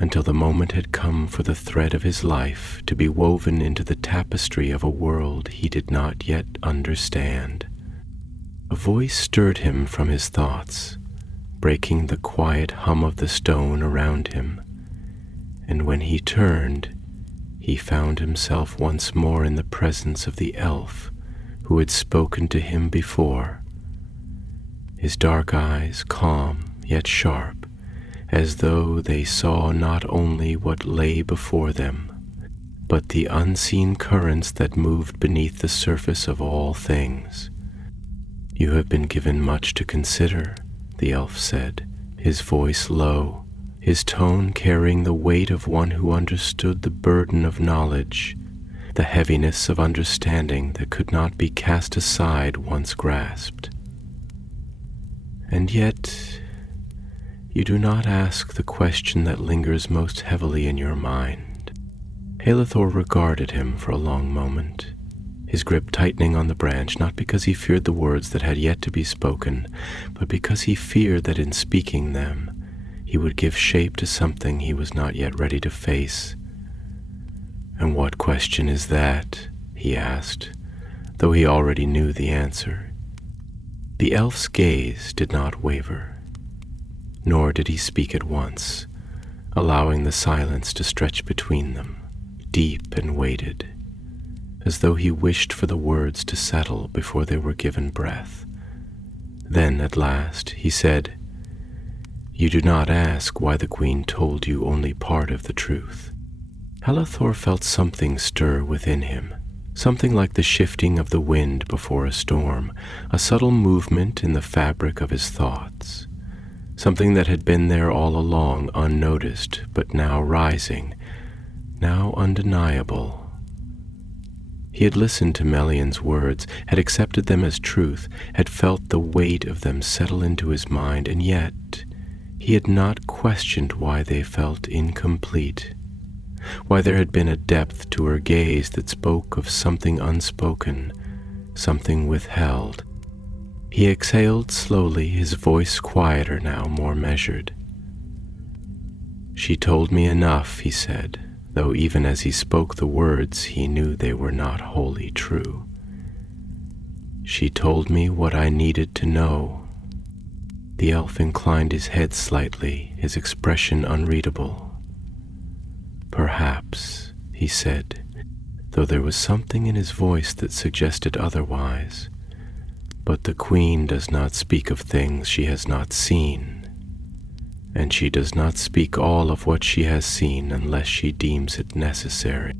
until the moment had come for the thread of his life to be woven into the tapestry of a world he did not yet understand. A voice stirred him from his thoughts, breaking the quiet hum of the stone around him, and when he turned, he found himself once more in the presence of the elf who had spoken to him before. His dark eyes calm yet sharp, as though they saw not only what lay before them, but the unseen currents that moved beneath the surface of all things. "You have been given much to consider," the elf said, his voice low, his tone carrying the weight of one who understood the burden of knowledge, the heaviness of understanding that could not be cast aside once grasped. "And yet, you do not ask the question that lingers most heavily in your mind." Halethor regarded him for a long moment, his grip tightening on the branch, not because he feared the words that had yet to be spoken, but because he feared that in speaking them, he would give shape to something he was not yet ready to face. "And what question is that?" he asked, though he already knew the answer. The elf's gaze did not waver, nor did he speak at once, allowing the silence to stretch between them, deep and weighted, as though he wished for the words to settle before they were given breath. Then, at last, he said, "You do not ask why the queen told you only part of the truth." Halethor felt something stir within him, something like the shifting of the wind before a storm, a subtle movement in the fabric of his thoughts, something that had been there all along unnoticed, but now rising, now undeniable. He had listened to Melian's words, had accepted them as truth, had felt the weight of them settle into his mind, and yet he had not questioned why they felt incomplete, why there had been a depth to her gaze that spoke of something unspoken, something withheld. He exhaled slowly, his voice quieter now, more measured. "She told me enough," he said, though even as he spoke the words he knew they were not wholly true. "She told me what I needed to know." The elf inclined his head slightly, his expression unreadable. "Perhaps," he said, though there was something in his voice that suggested otherwise. "But the queen does not speak of things she has not seen, and she does not speak all of what she has seen unless she deems it necessary."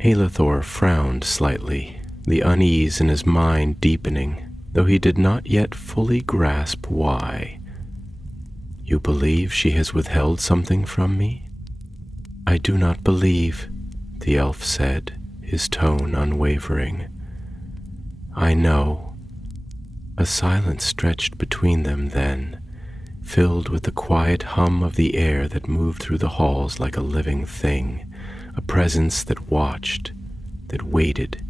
Halethor frowned slightly, the unease in his mind deepening, though he did not yet fully grasp why. "You believe she has withheld something from me?" "I do not believe," the elf said, his tone unwavering. "I know." A silence stretched between them then, filled with the quiet hum of the air that moved through the halls like a living thing, a presence that watched, that waited,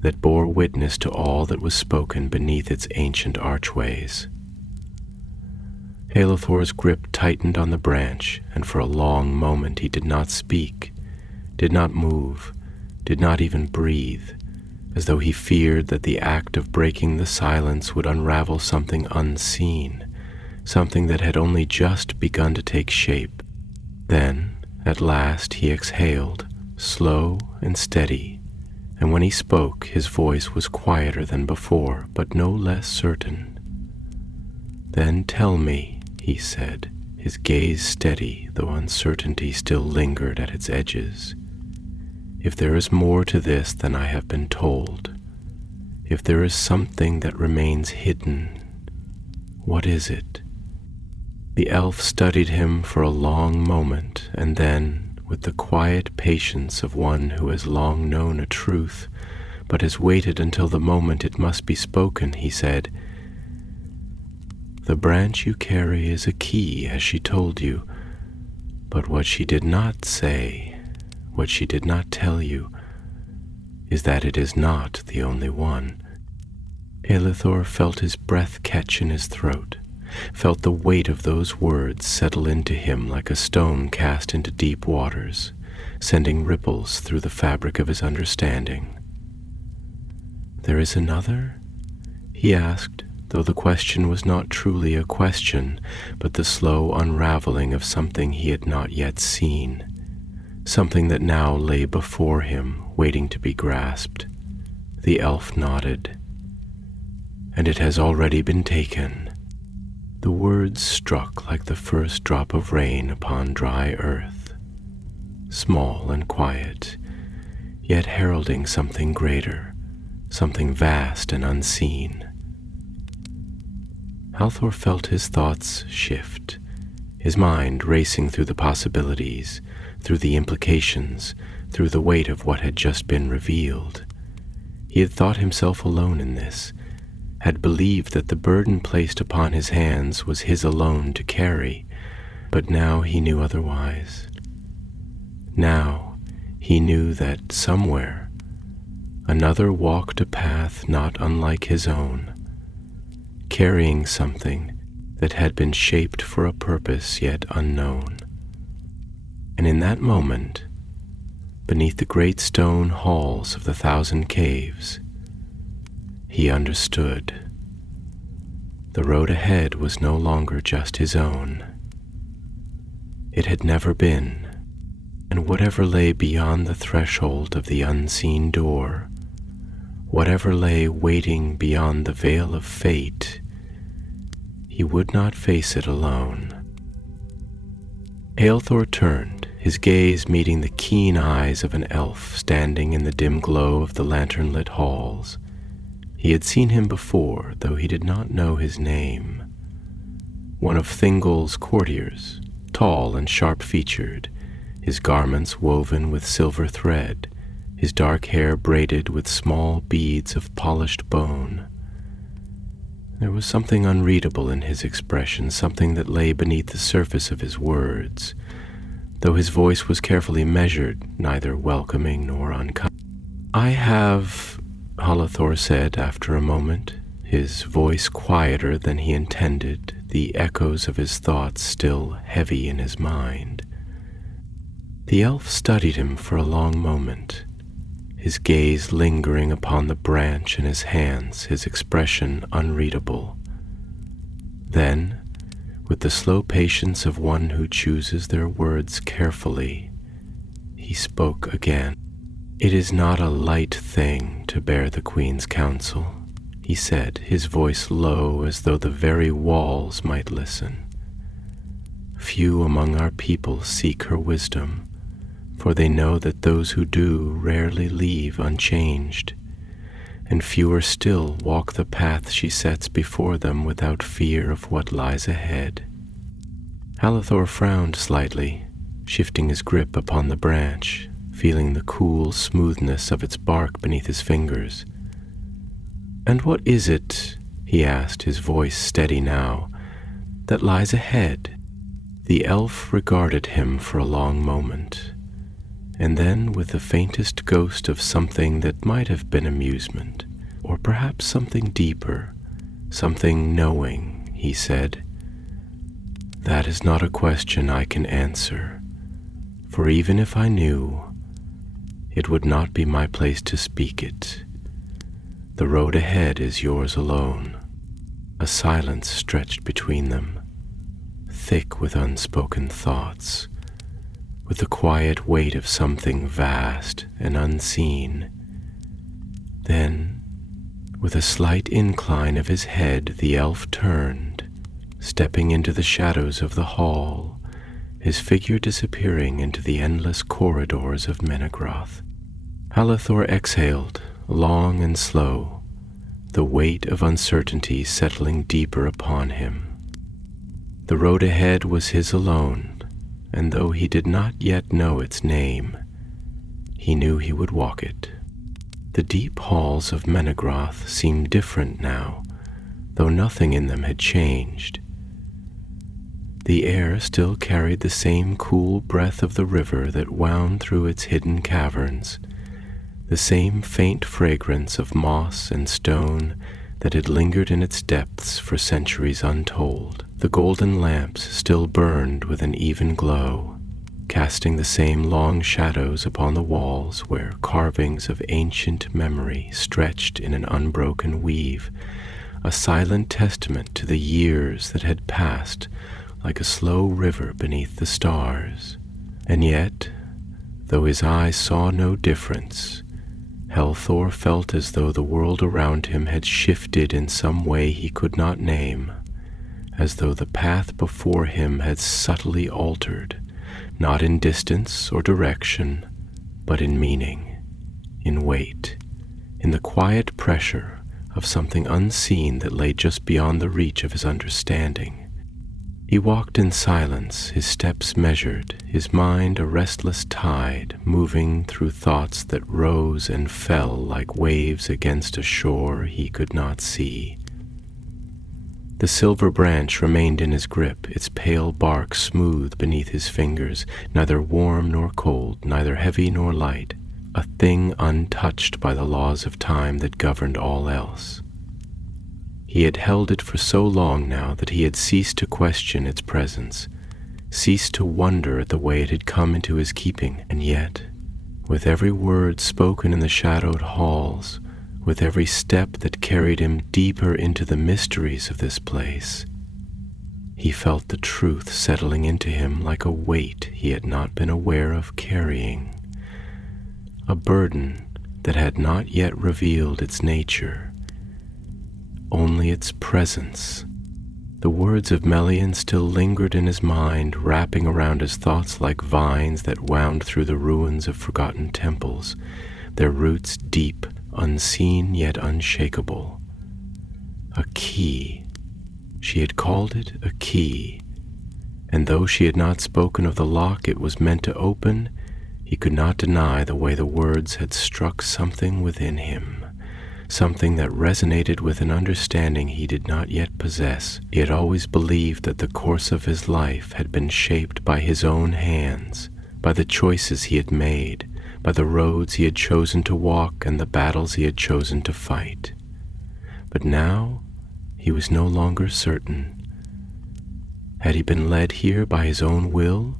that bore witness to all that was spoken beneath its ancient archways. Halethor's grip tightened on the branch, and for a long moment he did not speak, did not move, did not even breathe, as though he feared that the act of breaking the silence would unravel something unseen, something that had only just begun to take shape. Then, at last, he exhaled, slow and steady, and when he spoke, his voice was quieter than before, but no less certain. "Then tell me," he said, his gaze steady, though uncertainty still lingered at its edges, "if there is more to this than I have been told, if there is something that remains hidden, what is it?" The elf studied him for a long moment, and then, with the quiet patience of one who has long known a truth, but has waited until the moment it must be spoken, he said, "The branch you carry is a key, as she told you, but what she did not say, what she did not tell you, is that it is not the only one." Halethor felt his breath catch in his throat, felt the weight of those words settle into him like a stone cast into deep waters, sending ripples through the fabric of his understanding. "There is another?" he asked, though the question was not truly a question, but the slow unraveling of something he had not yet seen, something that now lay before him, waiting to be grasped. The elf nodded. "And it has already been taken." The words struck like the first drop of rain upon dry earth, small and quiet, yet heralding something greater, something vast and unseen. Halthor felt his thoughts shift, his mind racing through the possibilities, through the implications, through the weight of what had just been revealed. He had thought himself alone in this, had believed that the burden placed upon his hands was his alone to carry, but now he knew otherwise. Now he knew that somewhere another walked a path not unlike his own, carrying something that had been shaped for a purpose yet unknown. And in that moment, beneath the great stone halls of the 1,000 caves, he understood. The road ahead was no longer just his own. It had never been, and whatever lay beyond the threshold of the unseen door, whatever lay waiting beyond the veil of fate, he would not face it alone. Halthor turned, his gaze meeting the keen eyes of an elf standing in the dim glow of the lantern-lit halls. He had seen him before, though he did not know his name. One of Thingol's courtiers, tall and sharp-featured, his garments woven with silver thread, his dark hair braided with small beads of polished bone. There was something unreadable in his expression, something that lay beneath the surface of his words, though his voice was carefully measured, neither welcoming nor unkind. "I have," Halthor said after a moment, his voice quieter than he intended, the echoes of his thoughts still heavy in his mind. The elf studied him for a long moment, his gaze lingering upon the branch in his hands, his expression unreadable. Then, with the slow patience of one who chooses their words carefully, he spoke again. "It is not a light thing to bear the Queen's counsel," he said, his voice low as though the very walls might listen. "Few among our people seek her wisdom, for they know that those who do rarely leave unchanged, and fewer still walk the path she sets before them without fear of what lies ahead." Halthor frowned slightly, shifting his grip upon the branch, feeling the cool smoothness of its bark beneath his fingers. "And what is it," he asked, his voice steady now, "that lies ahead?" The elf regarded him for a long moment, and then, with the faintest ghost of something that might have been amusement, or perhaps something deeper, something knowing, he said, "That is not a question I can answer, for even if I knew, it would not be my place to speak it. The road ahead is yours alone." A silence stretched between them, thick with unspoken thoughts, with the quiet weight of something vast and unseen. Then, with a slight incline of his head, the elf turned, stepping into the shadows of the hall, his figure disappearing into the endless corridors of Menegroth. Halthor exhaled, long and slow, the weight of uncertainty settling deeper upon him. The road ahead was his alone, and though he did not yet know its name, he knew he would walk it. The deep halls of Menegroth seemed different now, though nothing in them had changed. The air still carried the same cool breath of the river that wound through its hidden caverns, the same faint fragrance of moss and stone that had lingered in its depths for centuries untold. The golden lamps still burned with an even glow, casting the same long shadows upon the walls where carvings of ancient memory stretched in an unbroken weave, a silent testament to the years that had passed like a slow river beneath the stars. And yet, though his eyes saw no difference, Helthor felt as though the world around him had shifted in some way he could not name, as though the path before him had subtly altered, not in distance or direction, but in meaning, in weight, in the quiet pressure of something unseen that lay just beyond the reach of his understanding. He walked in silence, his steps measured, his mind a restless tide, moving through thoughts that rose and fell like waves against a shore he could not see. The silver branch remained in his grip, its pale bark smooth beneath his fingers, neither warm nor cold, neither heavy nor light, a thing untouched by the laws of time that governed all else. He had held it for so long now that he had ceased to question its presence, ceased to wonder at the way it had come into his keeping, and yet, with every word spoken in the shadowed halls, with every step that carried him deeper into the mysteries of this place, he felt the truth settling into him like a weight he had not been aware of carrying, a burden that had not yet revealed its nature, only its presence. The words of Melian still lingered in his mind, wrapping around his thoughts like vines that wound through the ruins of forgotten temples, their roots deep, unseen yet unshakable. A key. She had called it a key, and though she had not spoken of the lock it was meant to open, he could not deny the way the words had struck something within him, something that resonated with an understanding he did not yet possess. He had always believed that the course of his life had been shaped by his own hands, by the choices he had made, by the roads he had chosen to walk and the battles he had chosen to fight. But now he was no longer certain. Had he been led here by his own will,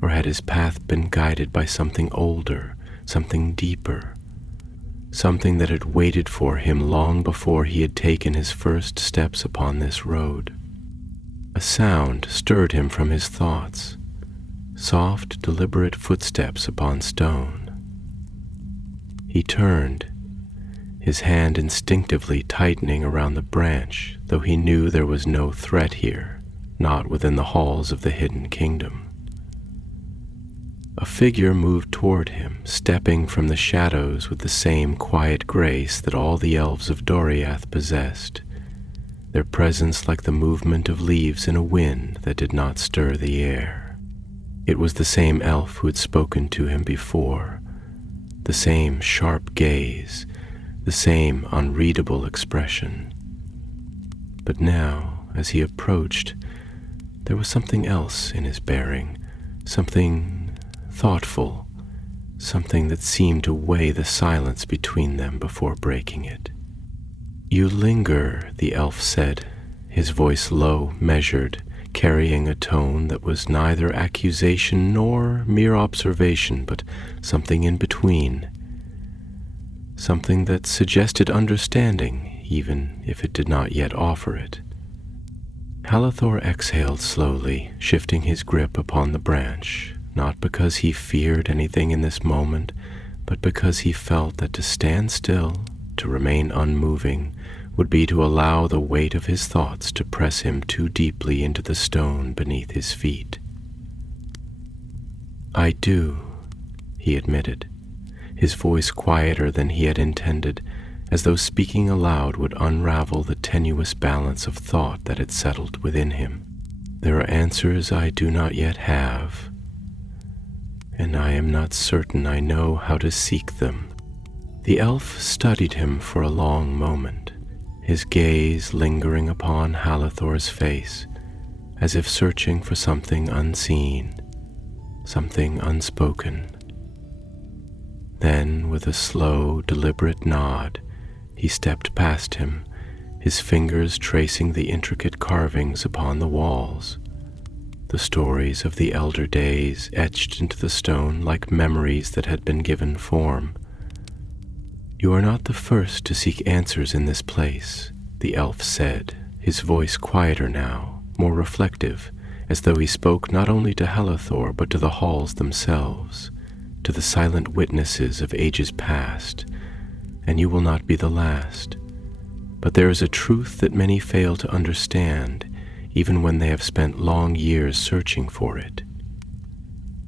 or had his path been guided by something older, something deeper, something that had waited for him long before he had taken his first steps upon this road? A sound stirred him from his thoughts, soft, deliberate footsteps upon stone. He turned, his hand instinctively tightening around the branch, though he knew there was no threat here, not within the halls of the hidden kingdom. A figure moved toward him, stepping from the shadows with the same quiet grace that all the elves of Doriath possessed, their presence like the movement of leaves in a wind that did not stir the air. It was the same elf who had spoken to him before, the same sharp gaze, the same unreadable expression. But now, as he approached, there was something else in his bearing, something thoughtful, something that seemed to weigh the silence between them before breaking it. "You linger," the elf said, his voice low, measured, carrying a tone that was neither accusation nor mere observation, but something in between, something that suggested understanding, even if it did not yet offer it. Helthor exhaled slowly, shifting his grip upon the branch, not because he feared anything in this moment, but because he felt that to stand still, to remain unmoving, would be to allow the weight of his thoughts to press him too deeply into the stone beneath his feet. "I do," he admitted, his voice quieter than he had intended, as though speaking aloud would unravel the tenuous balance of thought that had settled within him. "There are answers I do not yet have, and I am not certain I know how to seek them." The elf studied him for a long moment, his gaze lingering upon Helthor's face, as if searching for something unseen, something unspoken. Then, with a slow, deliberate nod, he stepped past him, his fingers tracing the intricate carvings upon the walls, the stories of the elder days etched into the stone like memories that had been given form. "You are not the first to seek answers in this place," the elf said, his voice quieter now, more reflective, as though he spoke not only to Halathor but to the halls themselves, to the silent witnesses of ages past, "and you will not be the last. But there is a truth that many fail to understand, even when they have spent long years searching for it."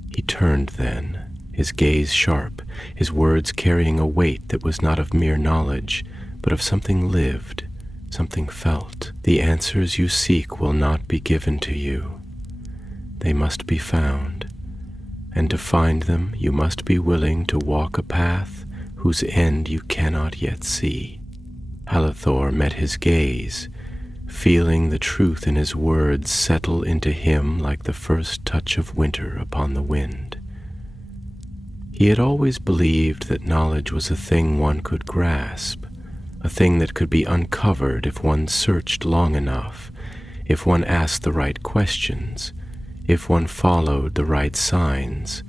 He turned then, his gaze sharp, his words carrying a weight that was not of mere knowledge, but of something lived, something felt. "The answers you seek will not be given to you. They must be found, and to find them you must be willing to walk a path whose end you cannot yet see." Halathor met his gaze, feeling the truth in his words settle into him like the first touch of winter upon the wind. He had always believed that knowledge was a thing one could grasp, a thing that could be uncovered if one searched long enough, if one asked the right questions, if one followed the right signs.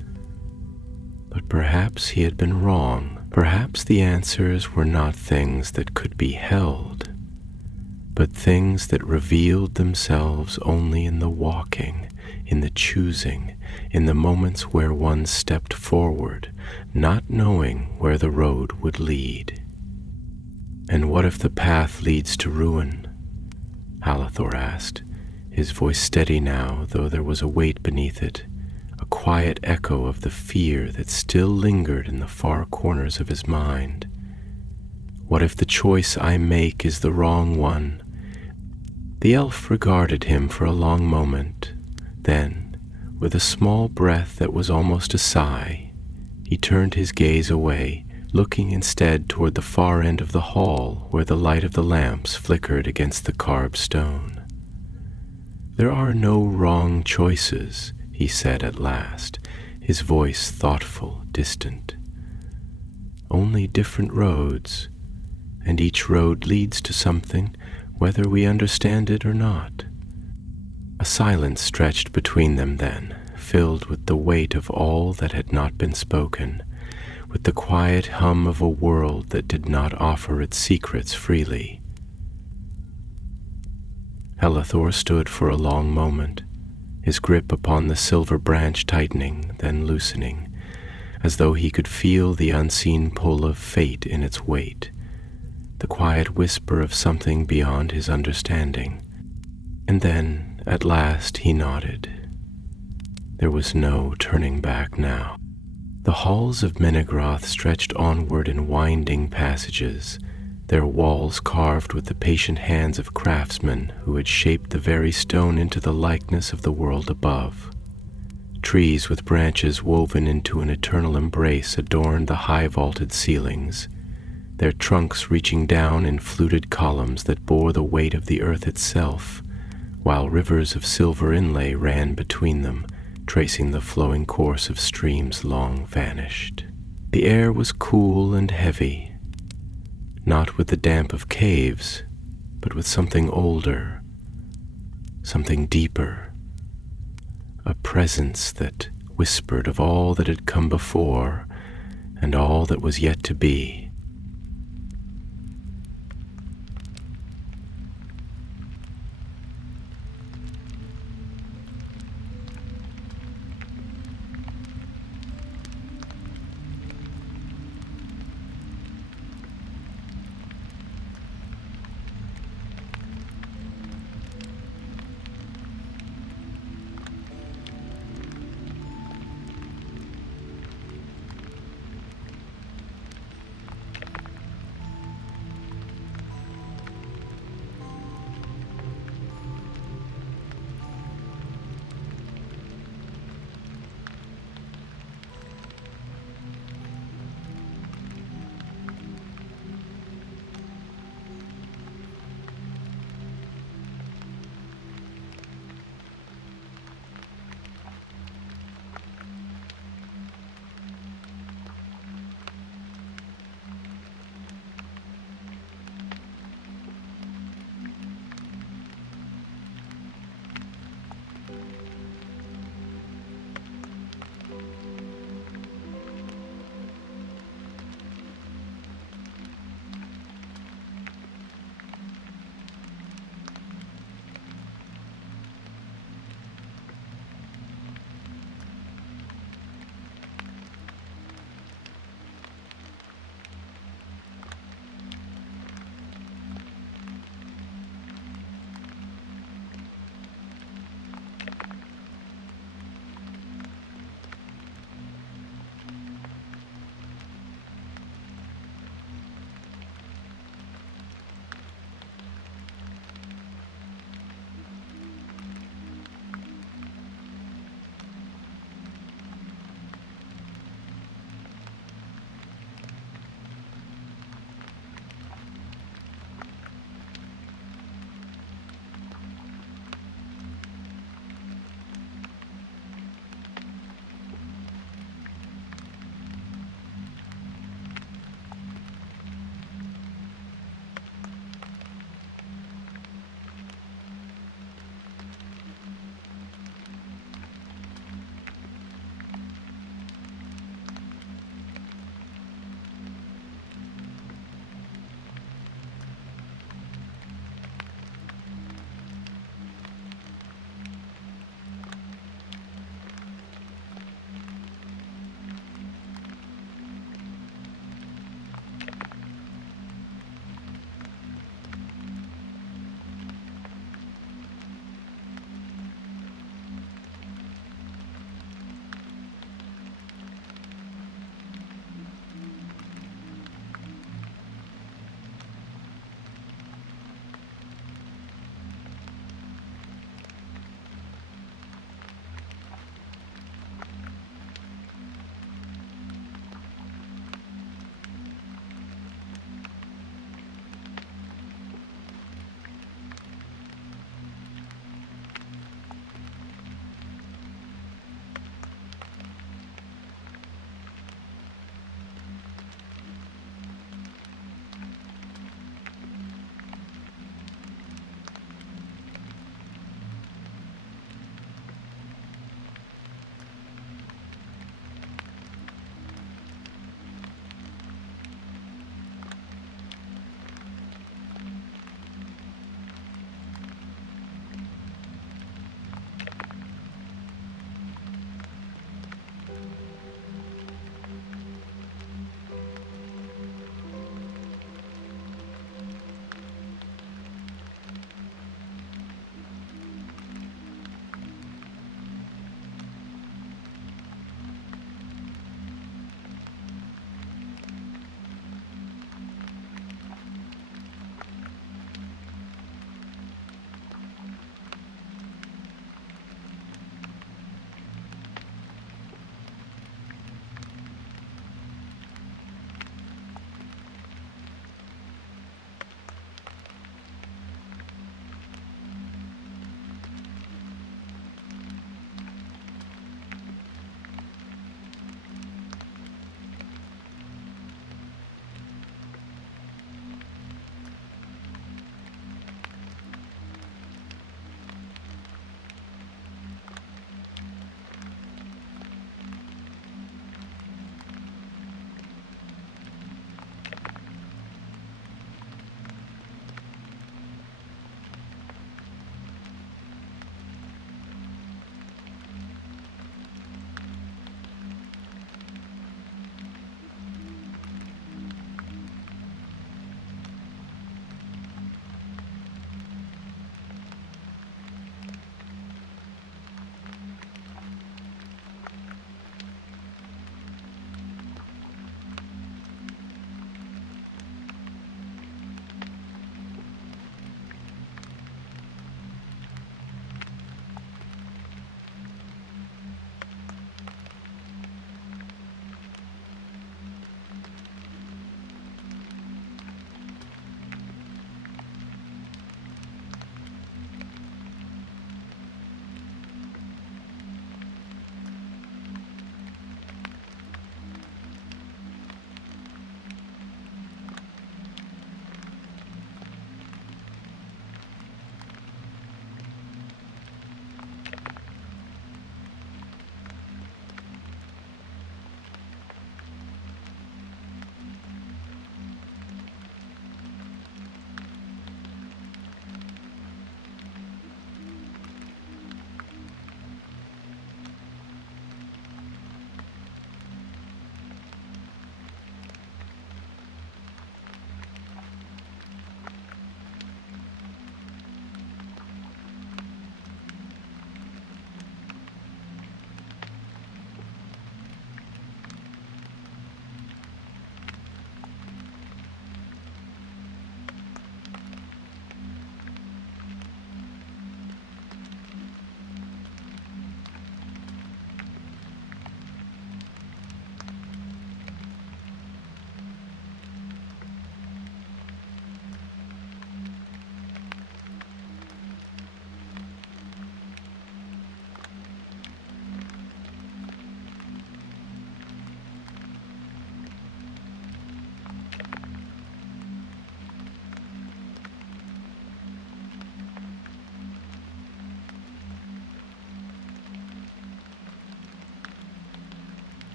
But perhaps he had been wrong. Perhaps the answers were not things that could be held, but things that revealed themselves only in the walking, in the choosing, in the moments where one stepped forward, not knowing where the road would lead. "And what if the path leads to ruin?" Halathor asked, his voice steady now, though there was a weight beneath it, a quiet echo of the fear that still lingered in the far corners of his mind. "What if the choice I make is the wrong one?" The elf regarded him for a long moment. Then, with a small breath that was almost a sigh, he turned his gaze away, looking instead toward the far end of the hall where the light of the lamps flickered against the carved stone. "There are no wrong choices," he said at last, his voice thoughtful, distant. "Only different roads, and each road leads to something, whether we understand it or not." A silence stretched between them then, filled with the weight of all that had not been spoken, with the quiet hum of a world that did not offer its secrets freely. Halathor stood for a long moment, his grip upon the silver branch tightening, then loosening, as though he could feel the unseen pull of fate in its weight, the quiet whisper of something beyond his understanding. And then, at last, he nodded. There was no turning back now. The halls of Menegroth stretched onward in winding passages, their walls carved with the patient hands of craftsmen who had shaped the very stone into the likeness of the world above. Trees with branches woven into an eternal embrace adorned the high-vaulted ceilings, their trunks reaching down in fluted columns that bore the weight of the earth itself, while rivers of silver inlay ran between them, tracing the flowing course of streams long vanished. The air was cool and heavy, not with the damp of caves, but with something older, something deeper, a presence that whispered of all that had come before and all that was yet to be.